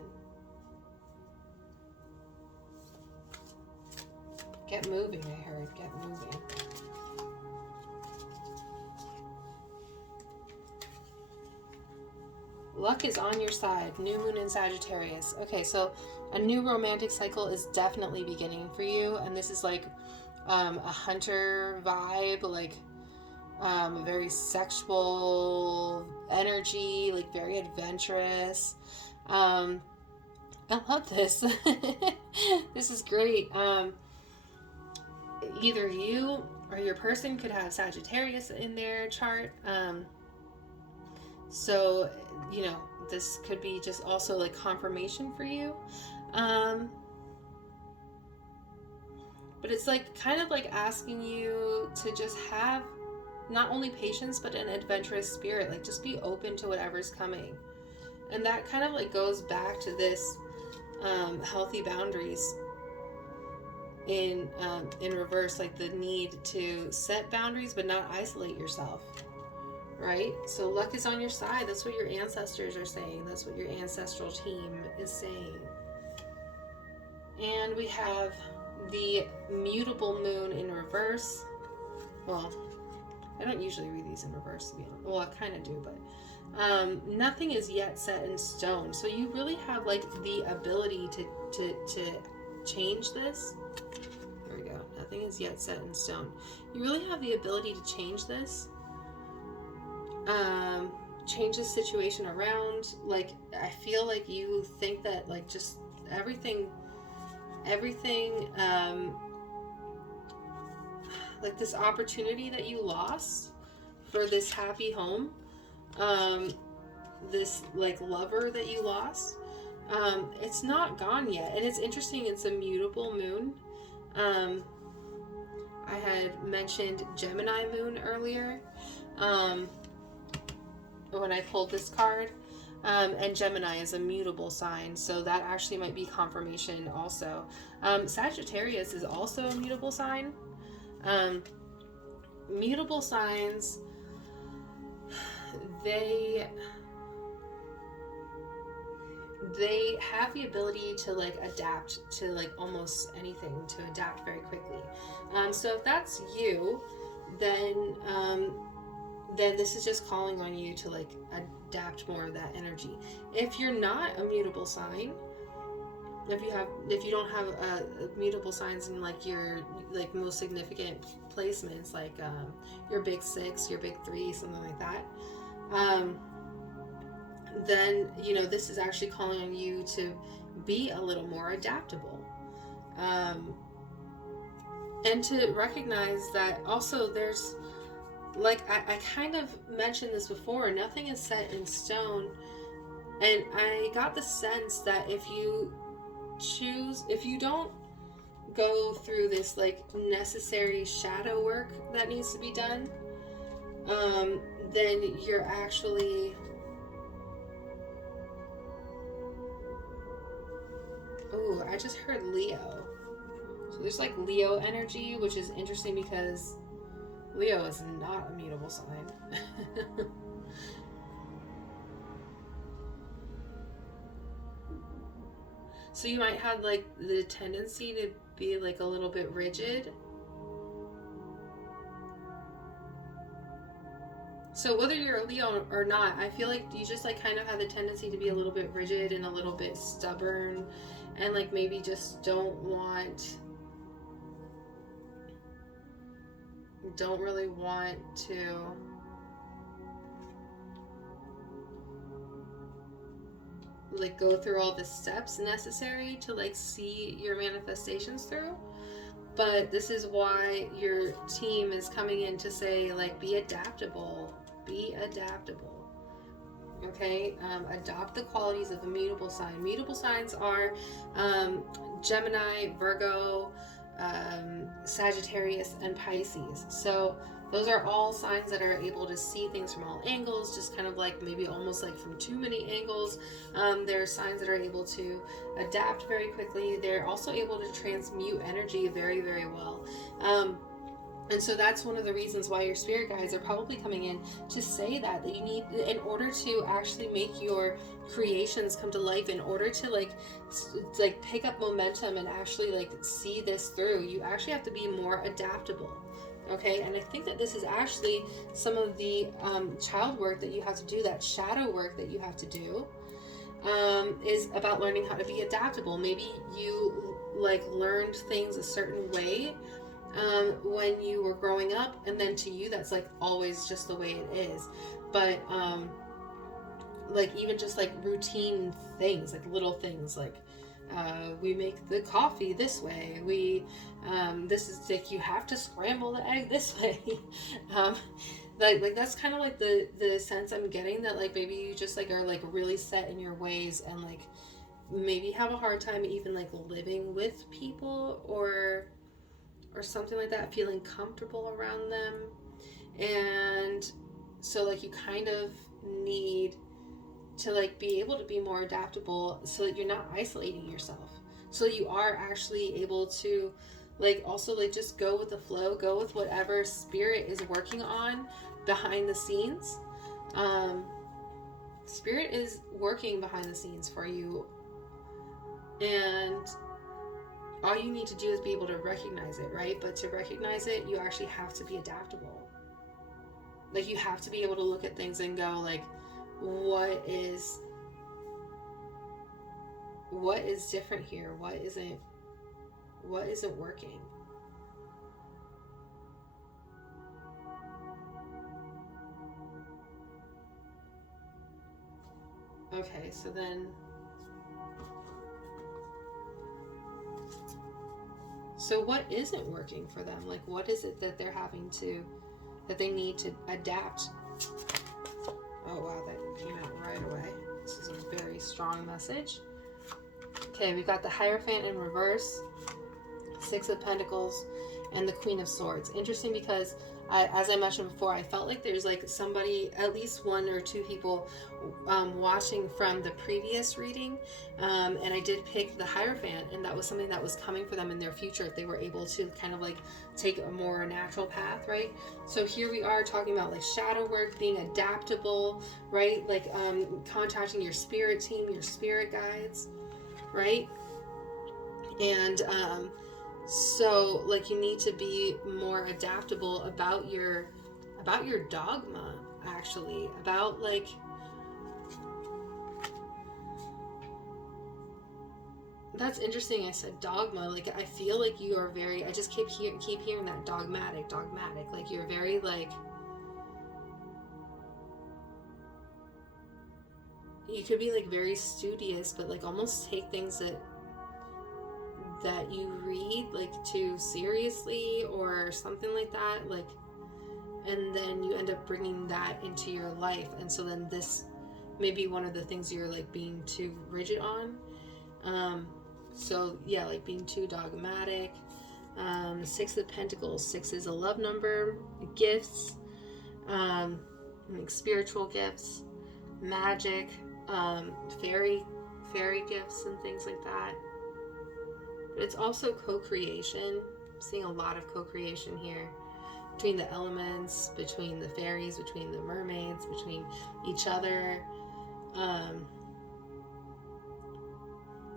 Get moving, I heard. Get moving. Luck is on your side. New moon in Sagittarius. Okay, so a new romantic cycle is definitely beginning for you. And this is like a hunter vibe, like very sexual energy, like very adventurous. I love this. This is great. Either you or your person could have Sagittarius in their chart. So, you know, this could be just also like confirmation for you. But it's like kind of like asking you to just have not only patience, but an adventurous spirit. Like just be open to whatever's coming. And that kind of like goes back to this healthy boundaries in reverse, like the need to set boundaries but not isolate yourself, right? So luck is on your side. That's what your ancestors are saying. That's what your ancestral team is saying. And we have the mutable moon in reverse. Well, I don't usually read these in reverse, to be honest. Well, I kind of do, but nothing is yet set in stone. So you really have like the ability to change this. There we go. Nothing is yet set in stone. You really have the ability to change this. Change the situation around. Like, I feel like you think that like just everything like this opportunity that you lost for this happy home, this like lover that you lost, it's not gone yet. And it's interesting, it's a mutable moon. I had mentioned Gemini moon earlier when I pulled this card, and Gemini is a mutable sign, so that actually might be confirmation also. Sagittarius is also a mutable sign. Mutable signs, they have the ability to like adapt to like almost anything, to adapt very quickly. So if that's you, then this is just calling on you to like adapt more of that energy. If you're not a mutable sign, if you don't have mutable signs in like your like most significant placements, like your big 6, your big 3, something like that, then you know this is actually calling on you to be a little more adaptable, and to recognize that also there's like I kind of mentioned this before, nothing is set in stone, and I got the sense that if you don't go through this like necessary shadow work that needs to be done, then you're actually I just heard Leo. So there's like Leo energy, which is interesting because Leo is not a mutable sign. So you might have like the tendency to be like a little bit rigid. So whether you're a Leo or not, I feel like you just like kind of have the tendency to be a little bit rigid and a little bit stubborn, and like maybe just don't really want to like go through all the steps necessary to like see your manifestations through. But this is why your team is coming in to say like be adaptable. Okay, adopt the qualities of a mutable sign. Mutable signs are Gemini, Virgo, Sagittarius, and Pisces. So those are all signs that are able to see things from all angles, just kind of like maybe almost like from too many angles. They're signs that are able to adapt very quickly. They're also able to transmute energy very, very well. And so that's one of the reasons why your spirit guides are probably coming in to say that you need, in order to actually make your creations come to life, in order to like pick up momentum and actually like see this through, you actually have to be more adaptable. Okay, and I think that this is actually some of the child work that you have to do, that shadow work that you have to do, is about learning how to be adaptable. Maybe you like learned things a certain way when you were growing up, and then to you that's like always just the way it is. But like even just like routine things, like little things, like we make the coffee this way, we this is like you have to scramble the egg this way. Like that's kind of like the sense I'm getting, that like maybe you just like are like really set in your ways, and like maybe have a hard time even like living with people or something like that, feeling comfortable around them. And so like you kind of need to like be able to be more adaptable, so that you're not isolating yourself, so you are actually able to like also like just go with the flow, go with whatever spirit is working on behind the scenes. Spirit is working behind the scenes for you, and all you need to do is be able to recognize it, right? But to recognize it, you actually have to be adaptable. Like you have to be able to look at things and go like, what is different here? What isn't working? Okay, so then what isn't working for them? Like what is it that they're having to, that they need to adapt? Oh wow, that came out right away. This is a very strong message. Okay, we've got the Hierophant in reverse, Six of Pentacles, and the Queen of Swords. Interesting, because as I mentioned before, I felt like there's like somebody, at least one or two people watching from the previous reading, and I did pick the Hierophant, and that was something that was coming for them in their future if they were able to kind of like take a more natural path, right? So here we are talking about like shadow work, being adaptable, right? Like contacting your spirit team, your spirit guides, right? And so like you need to be more adaptable about your dogma, actually, about like that's interesting. I said dogma. Like I feel like you are very, I just keep hearing that dogmatic. Like you're very like, you could be like very studious, but like almost take things that you read like too seriously or something like that, like, and then you end up bringing that into your life, and so then this may be one of the things you're like being too rigid on. So yeah, like being too dogmatic. Six of Pentacles. 6 is a love number. Gifts, like spiritual gifts, magic, fairy gifts and things like that. But it's also co-creation. I'm seeing a lot of co-creation here between the elements, between the fairies, between the mermaids, between each other.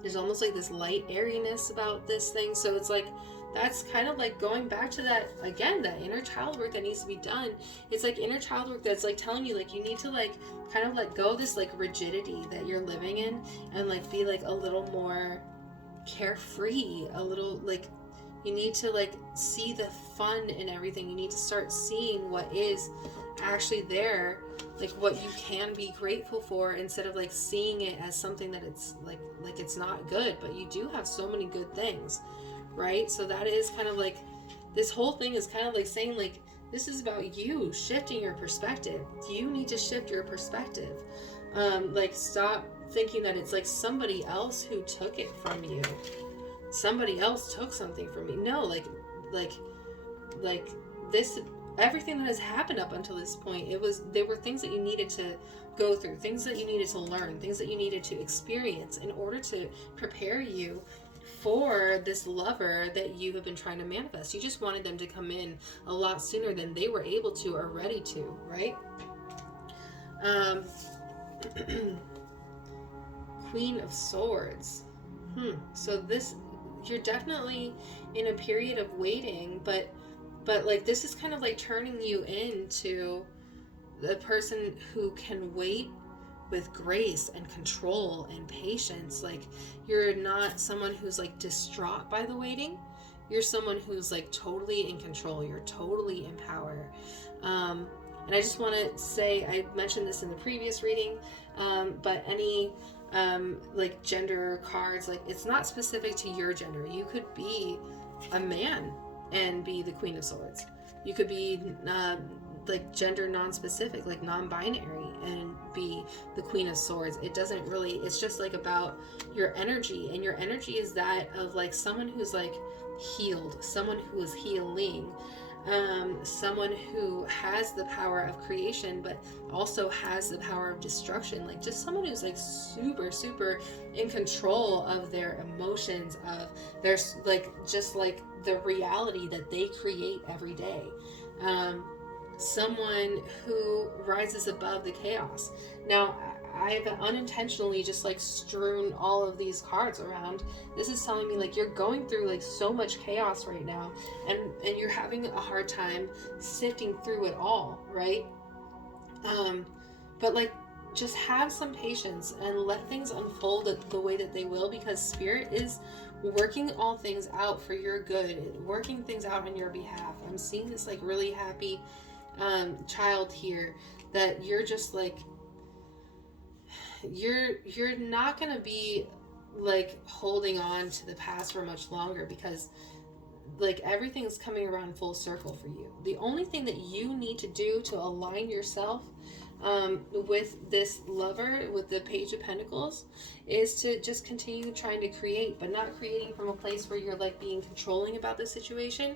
There's almost like this light airiness about this thing. So it's like, that's kind of like going back to that, again, that inner child work that needs to be done. It's like inner child work that's like telling you like you need to like kind of let go of this like rigidity that you're living in, and like be like a little more carefree, a little like, you need to like see the fun in everything. You need to start seeing what is actually there, like what you can be grateful for, instead of like seeing it as something that it's like it's not good, but you do have so many good things, right? So that is kind of like, this whole thing is kind of like saying like, this is about you shifting your perspective. You need to shift your perspective. Like stop thinking that it's like somebody else who took it from you. Somebody else took something from me. No, like this, everything that has happened up until this point, there were things that you needed to go through, things that you needed to learn, things that you needed to experience in order to prepare you for this lover that you have been trying to manifest. You just wanted them to come in a lot sooner than they were able to or ready to, right? Queen of Swords. So this, you're definitely in a period of waiting, but like this is kind of like turning you into the person who can wait with grace and control and patience. Like, you're not someone who's like distraught by the waiting. You're someone who's like totally in control. You're totally in power. And I just want to say, I mentioned this in the previous reading, but any like gender cards, like it's not specific to your gender. You could be a man and be the Queen of Swords. You could be like gender non-specific, like non-binary, and be the Queen of Swords. It doesn't really, it's just like about your energy, and your energy is that of like someone who's like healed, someone who is healing, someone who has the power of creation but also has the power of destruction. Like just someone who's like super in control of their emotions, of their like just like the reality that they create every day. Someone who rises above the chaos. Now, I've unintentionally just like strewn all of these cards around. This is telling me like you're going through like so much chaos right now, and you're having a hard time sifting through it all, right? But like just have some patience and let things unfold the way that they will, because Spirit is working all things out for your good, working things out on your behalf. I'm seeing this like really happy child here, that you're just like, you're not gonna be like holding on to the past for much longer, because like everything's coming around full circle for you. The only thing that you need to do to align yourself with this lover, with the Page of Pentacles, is to just continue trying to create, but not creating from a place where you're like being controlling about the situation,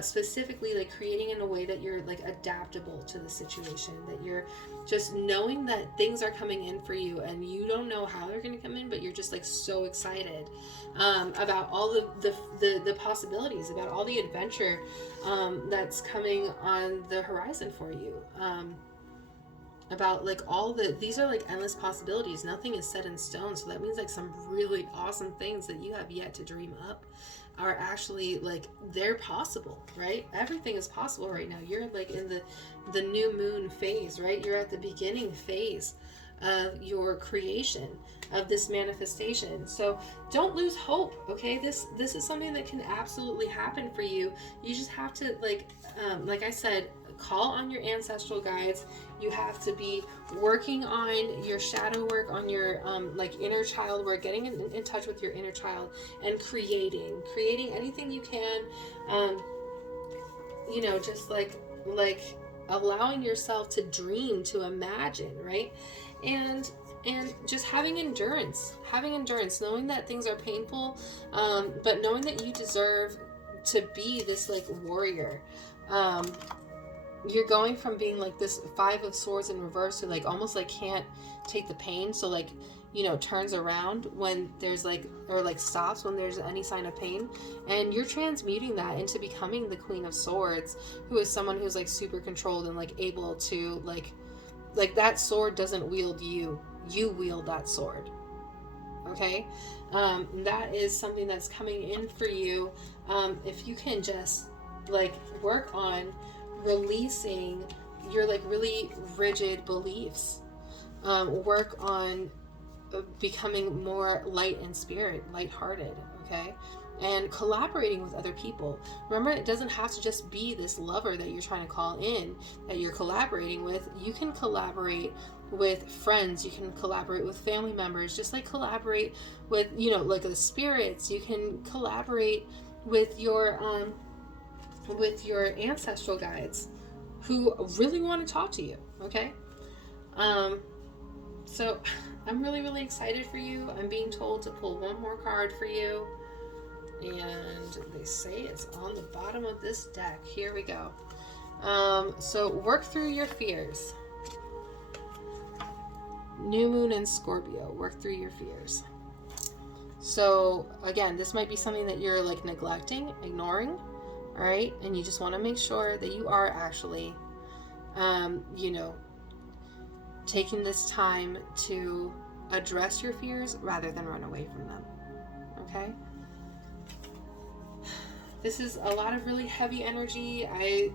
specifically like creating in a way that you're like adaptable to the situation, that you're just knowing that things are coming in for you and you don't know how they're going to come in, but you're just like so excited about all the possibilities, about all the adventure that's coming on the horizon for you. About like these are like endless possibilities. Nothing is set in stone. So that means like some really awesome things that you have yet to dream up are actually like, they're possible, right? Everything is possible right now. You're like in the new moon phase, right? You're at the beginning phase of your creation, of this manifestation. So don't lose hope, okay? This is something that can absolutely happen for you. You just have to like I said, call on your ancestral guides. You have to be working on your shadow work, on your like inner child work, getting in touch with your inner child, and creating anything you can, you know, just like allowing yourself to dream, to imagine, right? And just having endurance, knowing that things are painful, but knowing that you deserve to be this like warrior. You're going from being like this Five of Swords in reverse to like almost like can't take the pain, so like, you know, turns around when there's like, or like stops when there's any sign of pain, and you're transmuting that into becoming the Queen of Swords, who is someone who's like super controlled and like able to like that sword doesn't wield you wield that sword, okay? That is something that's coming in for you. If you can just like work on releasing your like really rigid beliefs, work on becoming more light in spirit, lighthearted, okay? And collaborating with other people. Remember, it doesn't have to just be this lover that you're trying to call in, that you're collaborating with. You can collaborate with friends, you can collaborate with family members, just like collaborate with, you know, like the spirits. You can collaborate with your ancestral guides who really want to talk to you, okay? So I'm really excited for you. I'm being told to pull one more card for you, and they say it's on the bottom of this deck. Here we go. So work through your fears. New moon in Scorpio. Work through your fears. So again, this might be something that you're like neglecting, ignoring, all right? And you just want to make sure that you are actually, you know, taking this time to address your fears rather than run away from them, okay? This is a lot of really heavy energy. I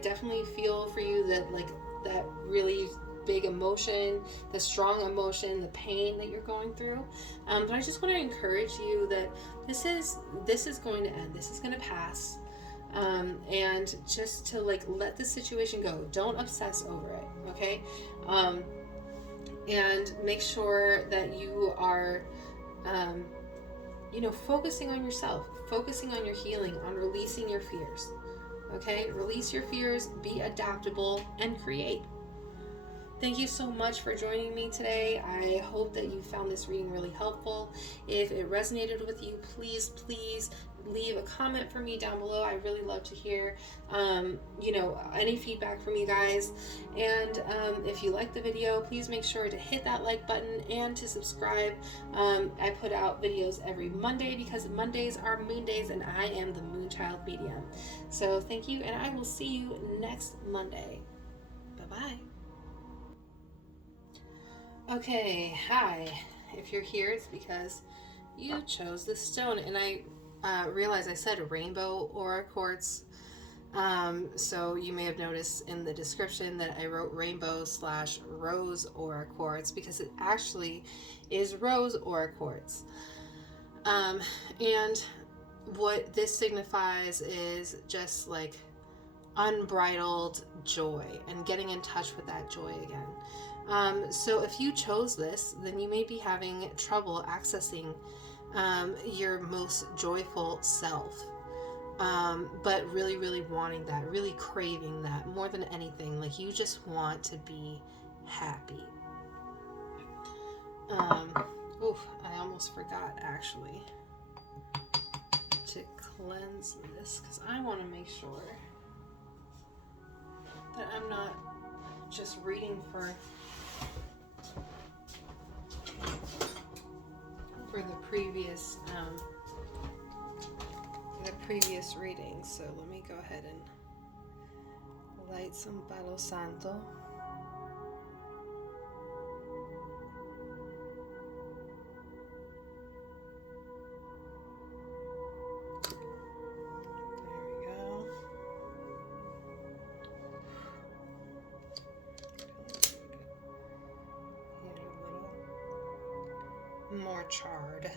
definitely feel for you that like that really big emotion, the strong emotion, the pain that you're going through. But I just want to encourage you that this is going to end. This is going to pass. And just to like let the situation go. Don't obsess over it, okay? And make sure that you are, focusing on yourself, focusing on your healing, on releasing your fears. Okay? Release your fears, be adaptable, and create. Thank you so much for joining me today. I hope that you found this reading really helpful. If it resonated with you, please leave a comment for me down below. I really love to hear, any feedback from you guys. And if you like the video, please make sure to hit that like button and to subscribe. I put out videos every Monday because Mondays are moon days and I am the Moonchild Medium. So thank you, and I will see you next Monday. Bye-bye. Okay, hi. If you're here, it's because you chose this stone, and I realized I said rainbow aura quartz. So you may have noticed in the description that I wrote rainbow/rose aura quartz because it actually is rose aura quartz. And what this signifies is just like unbridled joy and getting in touch with that joy again. So if you chose this, then you may be having trouble accessing your most joyful self, but really, really wanting that, really craving that more than anything. Like you just want to be happy. I almost forgot actually to cleanse this because I want to make sure that I'm not just reading for the previous reading. So let me go ahead and light some Palo Santo. More charred.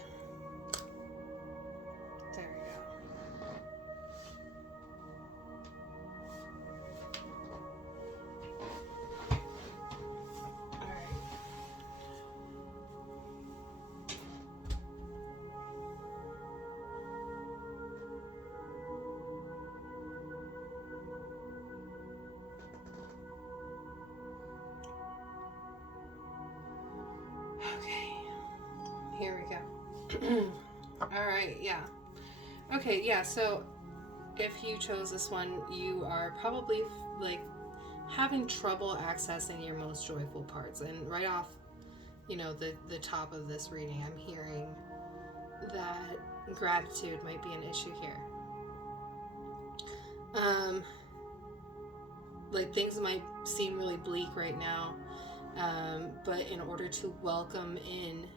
There we go. All right. Okay. Here we go. All right, yeah. Okay, yeah, so if you chose this one, you are probably like having trouble accessing your most joyful parts. And right off, the top of this reading, I'm hearing that gratitude might be an issue here. Like things might seem really bleak right now, but in order to welcome in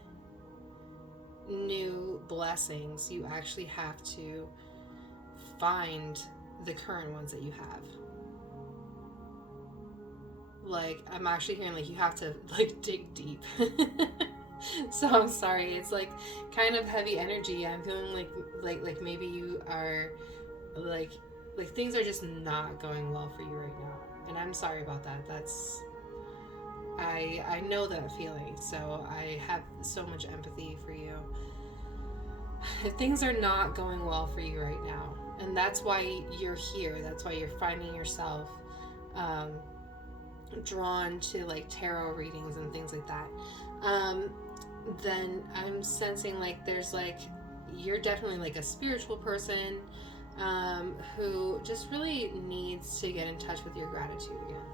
new blessings, you actually have to find the current ones that you have. Like I'm actually hearing like you have to like dig deep. So I'm sorry, it's like kind of heavy energy. I'm feeling like maybe you are like things are just not going well for you right now, and I'm sorry about that. That's I know that feeling, so I have so much empathy for you. Things are not going well for you right now, and that's why you're here. That's why you're finding yourself drawn to like tarot readings and things like that. Then I'm sensing like there's like you're definitely like a spiritual person who just really needs to get in touch with your gratitude again.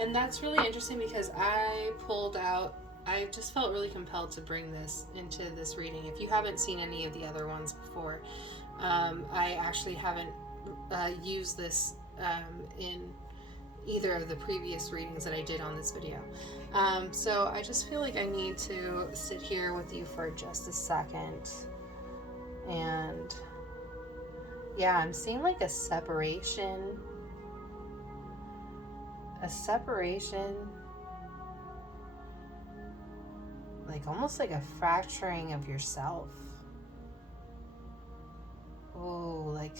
And that's really interesting because I pulled out I just felt really compelled to bring this into this reading. If you haven't seen any of the other ones before, I actually haven't used this in either of the previous readings that I did on this video. So I just feel like I need to sit here with you for just a second. And yeah, I'm seeing like a separation. Like almost like a fracturing of yourself. Oh, like,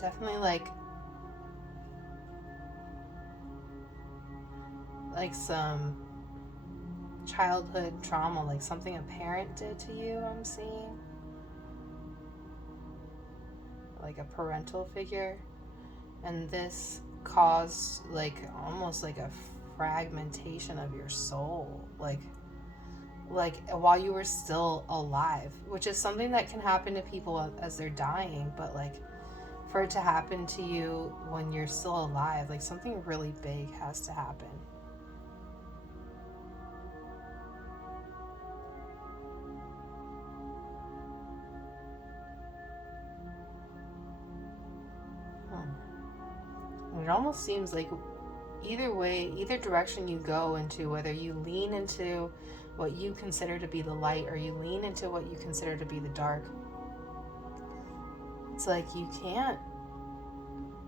definitely like some childhood trauma, like something a parent did to you, I'm seeing. Like a parental figure. And this caused like almost like a fragmentation of your soul. Like while you were still alive, which is something that can happen to people as they're dying, but like for it to happen to you when you're still alive, like something really big has to happen. It almost seems like either way, either direction you go into, whether you lean into what you consider to be the light or you lean into what you consider to be the dark, it's like you can't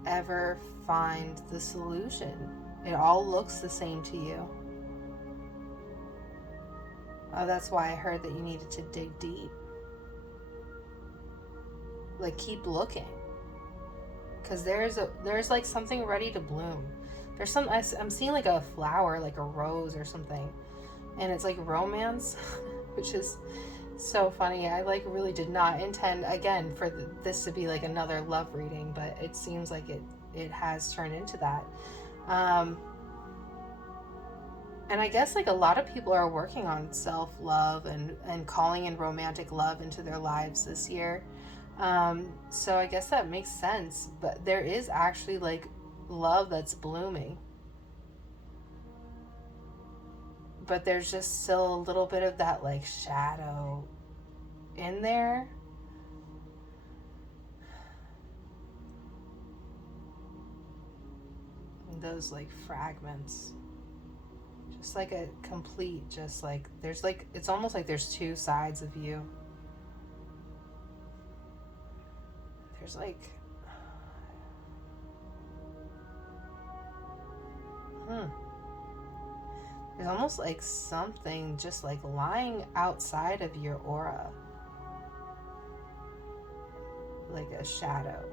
ever find the solution. It all looks the same to you. Oh, that's why I heard that you needed to dig deep. Like, keep looking. Because there's like something ready to bloom. I'm seeing like a flower, like a rose or something. And it's like romance, which is so funny. I like really did not intend, again, for this to be like another love reading, but it seems like it has turned into that. And I guess like a lot of people are working on self-love and calling in romantic love into their lives this year. So I guess that makes sense, but there is actually like love that's blooming. But there's just still a little bit of that like shadow in there. And those like fragments. Just like a complete, just like, there's like, it's almost like there's two sides of you. There's like, there's almost like something just like lying outside of your aura. Like a shadow.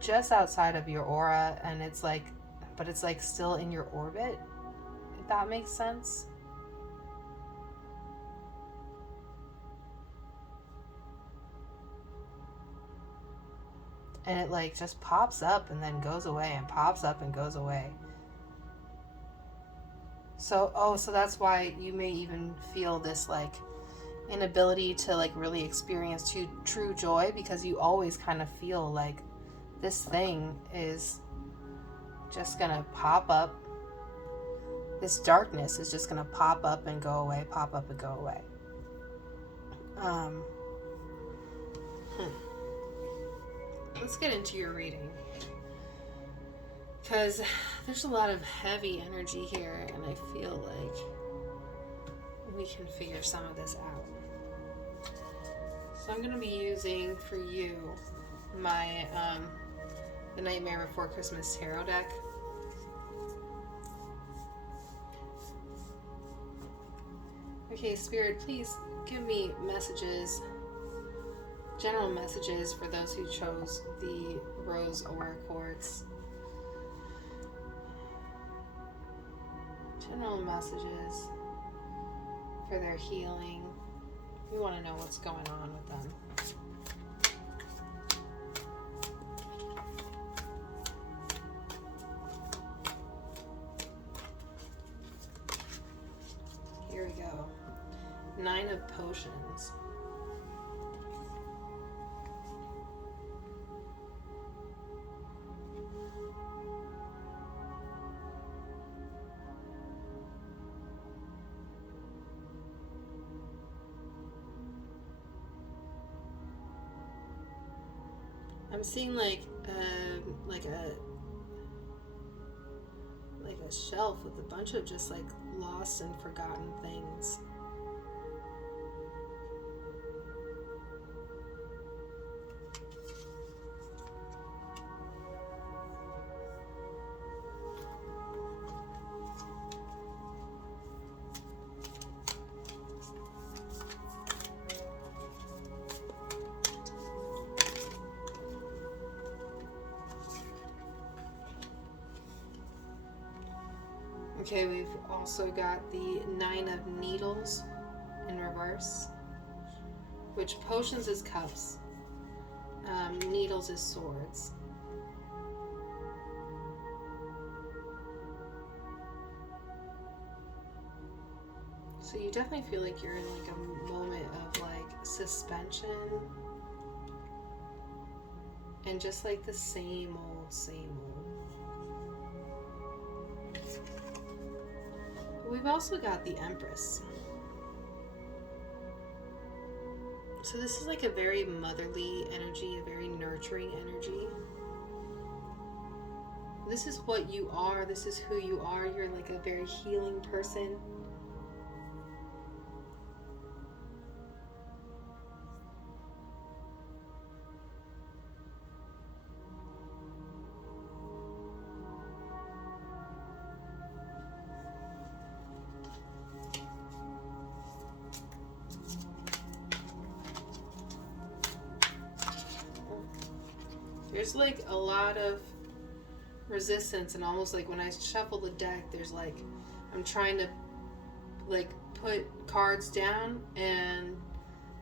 Just outside of your aura, and it's like, but it's like still in your orbit, if that makes sense. And it like just pops up and then goes away and pops up and goes away. So that's why you may even feel this like inability to like really experience true joy, because you always kind of feel like this thing is just gonna pop up. This darkness is just gonna pop up and go away, pop up and go away. Let's get into your reading, because there's a lot of heavy energy here, and I feel like we can figure some of this out. So I'm going to be using for you my The Nightmare Before Christmas tarot deck. Okay, Spirit, please give me messages, general messages for those who chose the Rose Aura Quartz. General messages for their healing. We want to know what's going on with them. Here we go. 9 of Potions. I'm seeing like a shelf with a bunch of just like lost and forgotten things. Okay, we've also got the 9 of Needles in reverse, which potions is cups, needles is swords. So you definitely feel like you're in like a moment of like suspension and just like the same old, same old. We've also got the Empress. So this is like a very motherly energy, a very nurturing energy. This is what you are. This is who you are. You're like a very healing person. There's like a lot of resistance, and almost like when I shuffle the deck, there's like, I'm trying to like put cards down and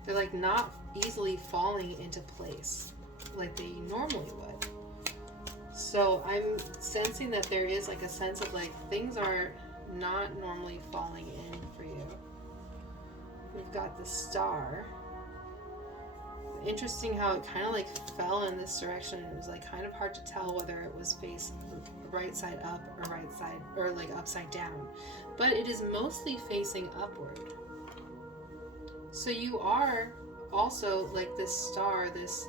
they're like not easily falling into place like they normally would. So I'm sensing that there is like a sense of like things are not normally falling in for you. We've got the Star. Interesting how it kind of like fell in this direction. It was like kind of hard to tell whether it was face right side up or right side or like upside down, but it is mostly facing upward. So you are also like this star, this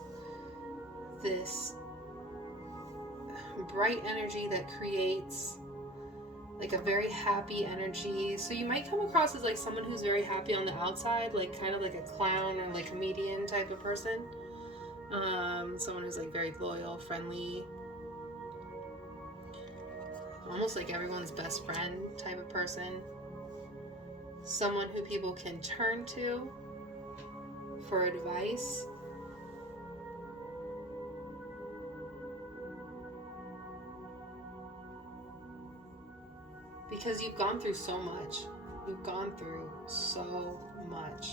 bright energy that creates like a very happy energy. So you might come across as like someone who's very happy on the outside, like kind of like a clown or like comedian type of person. Someone who's like very loyal, friendly, almost like everyone's best friend type of person. Someone who people can turn to for advice. Because you've gone through so much. You've gone through so much.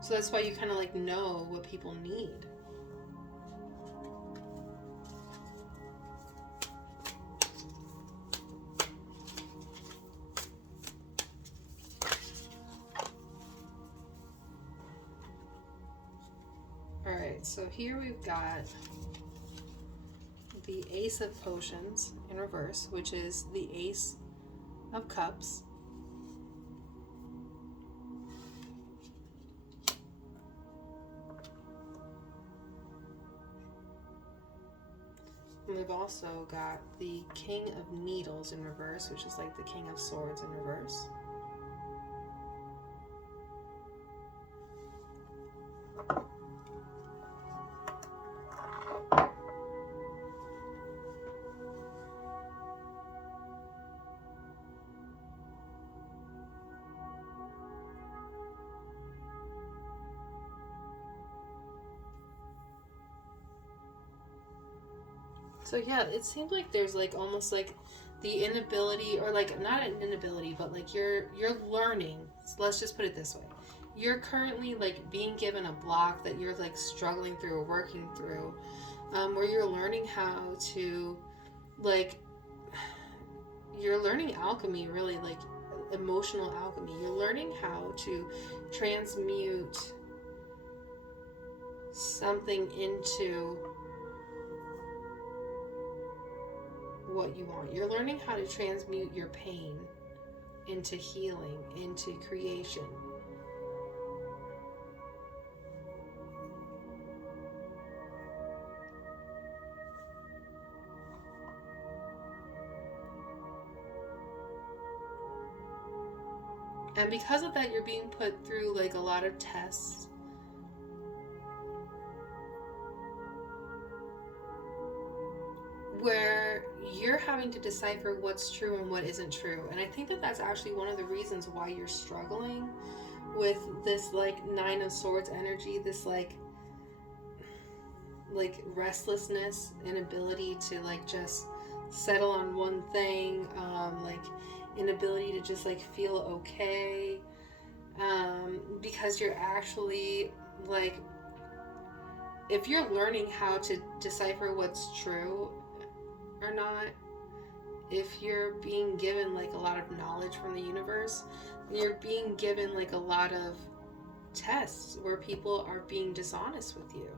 So that's why you kind of like know what people need. Alright, so here we've got the Ace of Potions in reverse, which is the Ace of Cups. And we've also got the King of Needles in reverse, which is like the King of Swords in reverse. So yeah, it seems like there's like almost like the inability, or like not an inability, but like you're learning. Let's just put it this way. You're currently like being given a block that you're like struggling through or working through, where you're learning how to like, you're learning alchemy, really like emotional alchemy. You're learning how to transmute something into what you want. You're learning how to transmute your pain into healing, into creation. And because of that, you're being put through like a lot of tests. Where you're having to decipher what's true and what isn't true. And I think that that's actually one of the reasons why you're struggling with this like Nine of Swords energy, this like restlessness, inability to like just settle on one thing, like inability to just like feel okay, because you're actually like, if you're learning how to decipher what's true or not, if you're being given like a lot of knowledge from the universe, you're being given like a lot of tests where people are being dishonest with you.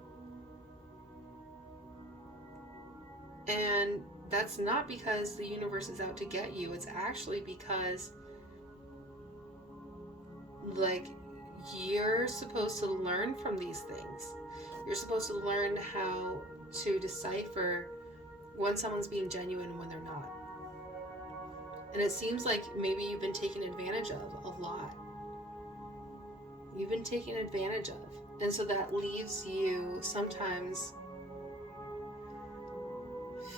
And that's not because the universe is out to get you. It's actually because like you're supposed to learn from these things. You're supposed to learn how to decipher when someone's being genuine and when they're not. And it seems like maybe you've been taken advantage of a lot. You've been taken advantage of. And so that leaves you sometimes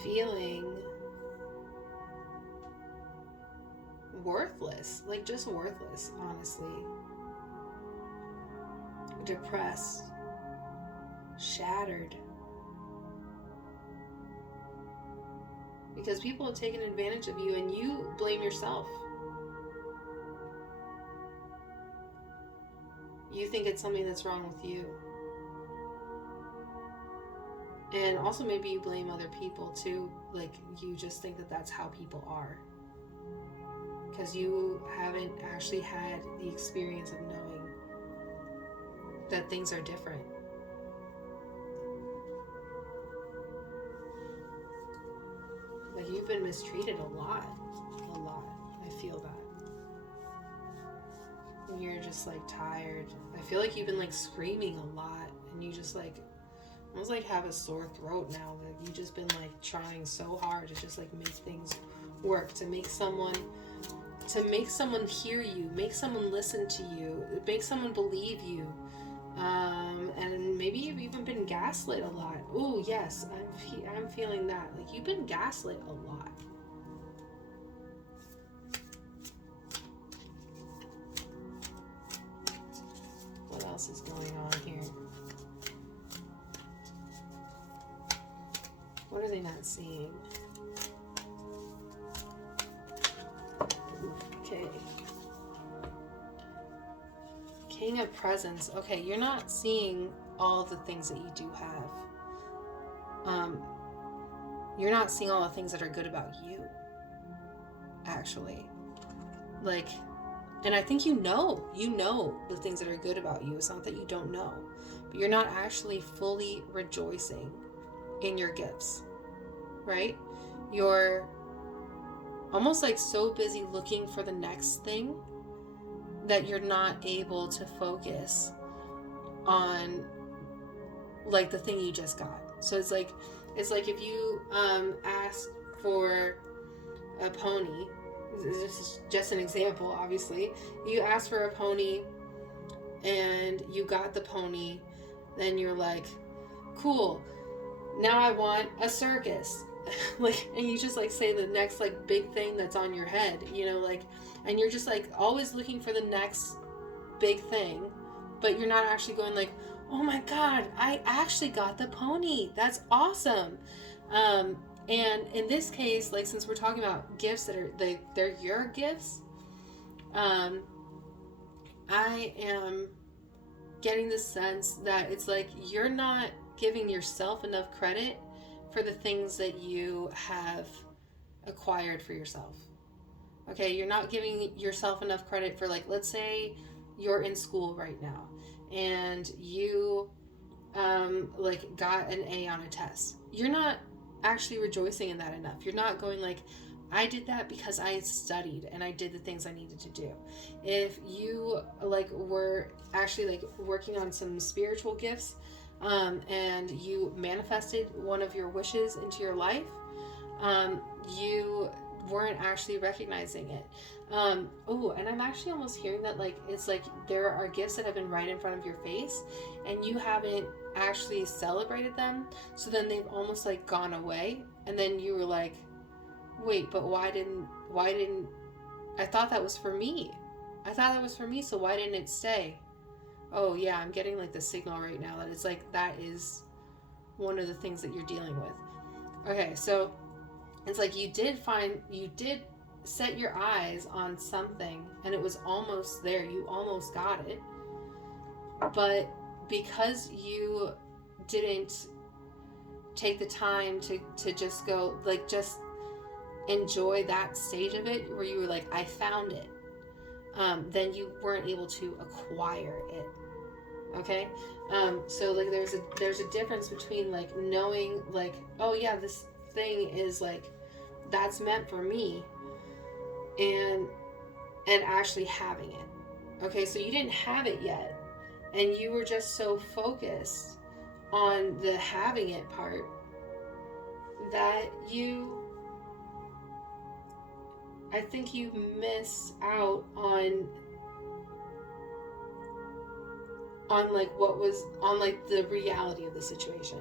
feeling worthless. Like just worthless, honestly. Depressed. Shattered. Because people have taken advantage of you and you blame yourself. You think it's something that's wrong with you. And also maybe you blame other people too. Like you just think that that's how people are. Because you haven't actually had the experience of knowing that things are different. Like you've been mistreated a lot. I feel that. And you're just like tired. I feel like you've been like screaming a lot, and you just like almost like have a sore throat now. Like you've just been like trying so hard to just like make things work, to make someone hear you, make someone listen to you, make someone believe you. And maybe you've even been gaslit a lot. Oh yes, I'm feeling that. Like you've been gaslit a lot. What else is going on here? What are they not seeing? Okay. King of Presents. Okay, you're not seeing all the things that you do have. You're not seeing all the things that are good about you, actually. Like, and I think you know the things that are good about you. It's not that you don't know, but you're not actually fully rejoicing in your gifts, right? You're almost like so busy looking for the next thing that you're not able to focus on like the thing you just got. So it's like if you ask for a pony, this is just an example, obviously. You ask for a pony and you got the pony, then you're like, cool, now I want a circus. Like, and you just like say the next like big thing that's on your head, you know, like, and you're just like always looking for the next big thing, but you're not actually going like, oh my God, I actually got the pony. That's awesome. And in this case, like, since we're talking about gifts that are they're your gifts, I am getting the sense that it's like you're not giving yourself enough credit for the things that you have acquired for yourself. Okay, you're not giving yourself enough credit for, like, let's say you're in school right now and you like got an A on a test. You're not actually rejoicing in that enough. You're not going like, I did that because I studied and I did the things I needed to do. If you like were actually like working on some spiritual gifts, and you manifested one of your wishes into your life, you weren't actually recognizing it. Oh, and I'm actually almost hearing that, like, it's like there are gifts that have been right in front of your face and you haven't actually celebrated them. So then they've almost like gone away. And then you were like, wait, but why didn't, I thought that was for me. I thought that was for me. So why didn't it stay? Oh yeah, I'm getting like the signal right now that it's like, that is one of the things that you're dealing with. Okay. So it's like you did set your eyes on something and it was almost there. You almost got it. But because you didn't take the time to just go, like, just enjoy that stage of it where you were like, I found it, then you weren't able to acquire it. Okay? So like there's a difference between like knowing like, oh yeah, this thing is like, that's meant for me, and actually having it. Okay, so you didn't have it yet, and you were just so focused on the having it part that I think you missed out on like what was on like the reality of the situation.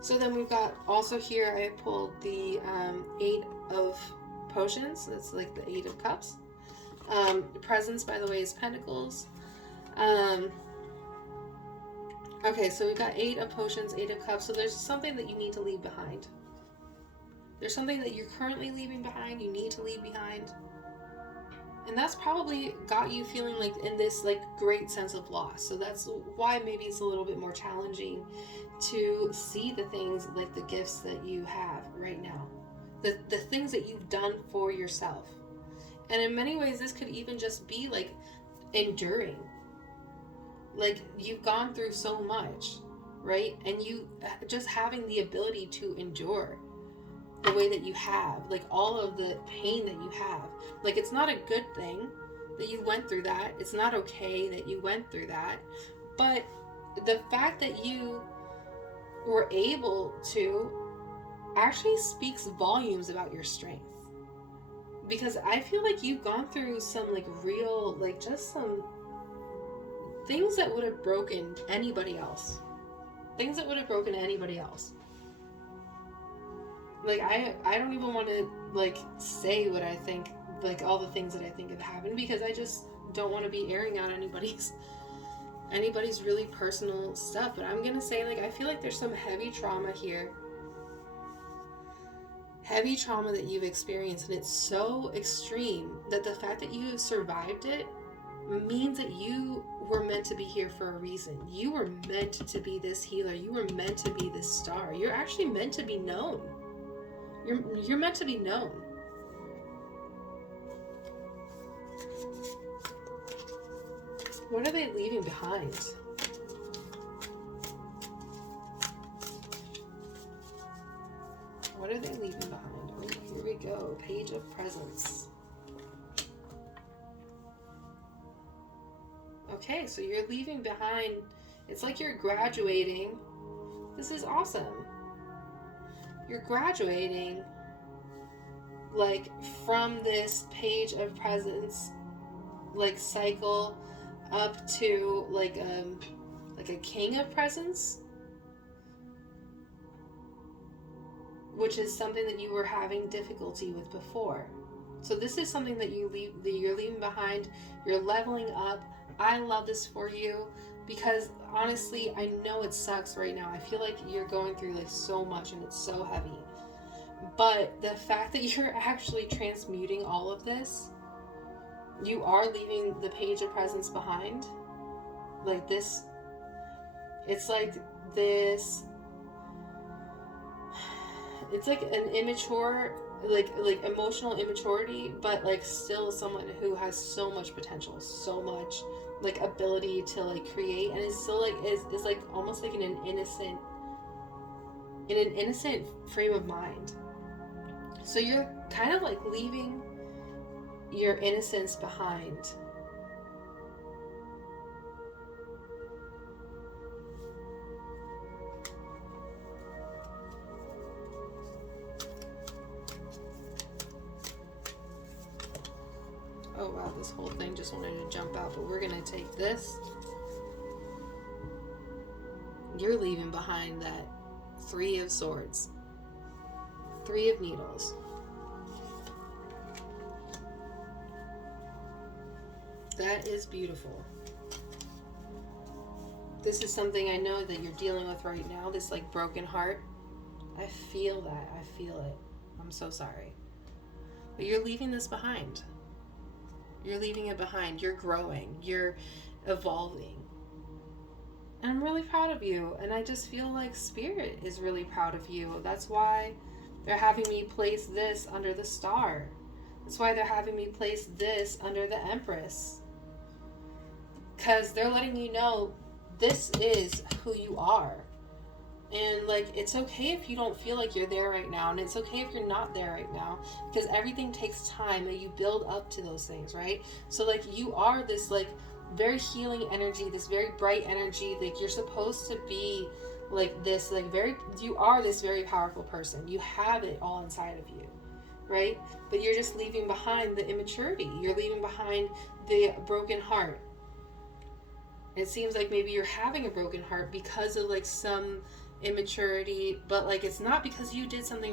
So then we've got also here, I pulled the 8 of potions. That's like the 8 of cups. Presence, by the way, is pentacles. Okay, so we've got 8 of potions, 8 of cups. So there's something that you need to leave behind. There's something that you're currently leaving behind, you need to leave behind. And that's probably got you feeling like in this like great sense of loss. So that's why maybe it's a little bit more challenging to see the things like the gifts that you have right now. The things that you've done for yourself. And in many ways, this could even just be like enduring. Like you've gone through so much, right? And you just having the ability to endure the way that you have, like all of the pain that you have. Like it's not a good thing that you went through that. It's not okay that you went through that. But the fact that you were able to actually speaks volumes about your strength. Because I feel like you've gone through some like real, like just some things that would have broken anybody else. Things that would have broken anybody else. Like, I don't even want to, like, say what I think, like, all the things that I think have happened, because I just don't want to be airing out anybody's really personal stuff. But I'm going to say, like, I feel like there's some heavy trauma here. Heavy trauma that you've experienced, and it's so extreme that the fact that you survived it means that you were meant to be here for a reason. You were meant to be this healer. You were meant to be this star. You're actually meant to be known. You're meant to be known. What are they leaving behind? What are they leaving behind? Oh, here we go. Page of Presence. Okay, so you're leaving behind. It's like you're graduating. This is awesome. You're graduating like from this Page of Presence like cycle up to like a King of Presence, which is something that you were having difficulty with before. So this is something that you're leaving behind. You're leveling up. I love this for you. Because honestly, I know it sucks right now. I feel like you're going through like so much and it's so heavy. But the fact that you're actually transmuting all of this, you are leaving the Page of Presence behind. Like this, it's like this, it's like an immature, like emotional immaturity, but like still someone who has so much potential, so much like ability to like create, and is still like is like almost like in an innocent frame of mind. So you're kind of like leaving your innocence behind. Oh wow, this whole thing just wanted to jump out, but we're going to take this. You're leaving behind that 3 of Swords, 3 of Needles. That is beautiful. This is something I know that you're dealing with right now, this like broken heart. I feel that. I feel it. I'm so sorry. But you're leaving this behind. You're leaving it behind. You're growing. You're evolving. And I'm really proud of you. And I just feel like Spirit is really proud of you. That's why they're having me place this under the Star. That's why they're having me place this under the Empress. Because they're letting you know this is who you are. And like, it's okay if you don't feel like you're there right now. And it's okay if you're not there right now. Because everything takes time and you build up to those things, right? So like, you are this like very healing energy, this very bright energy. Like, you're supposed to be like this, like you are this very powerful person. You have it all inside of you, right? But you're just leaving behind the immaturity. You're leaving behind the broken heart. It seems like maybe you're having a broken heart because of like some immaturity, but like, it's not because you did something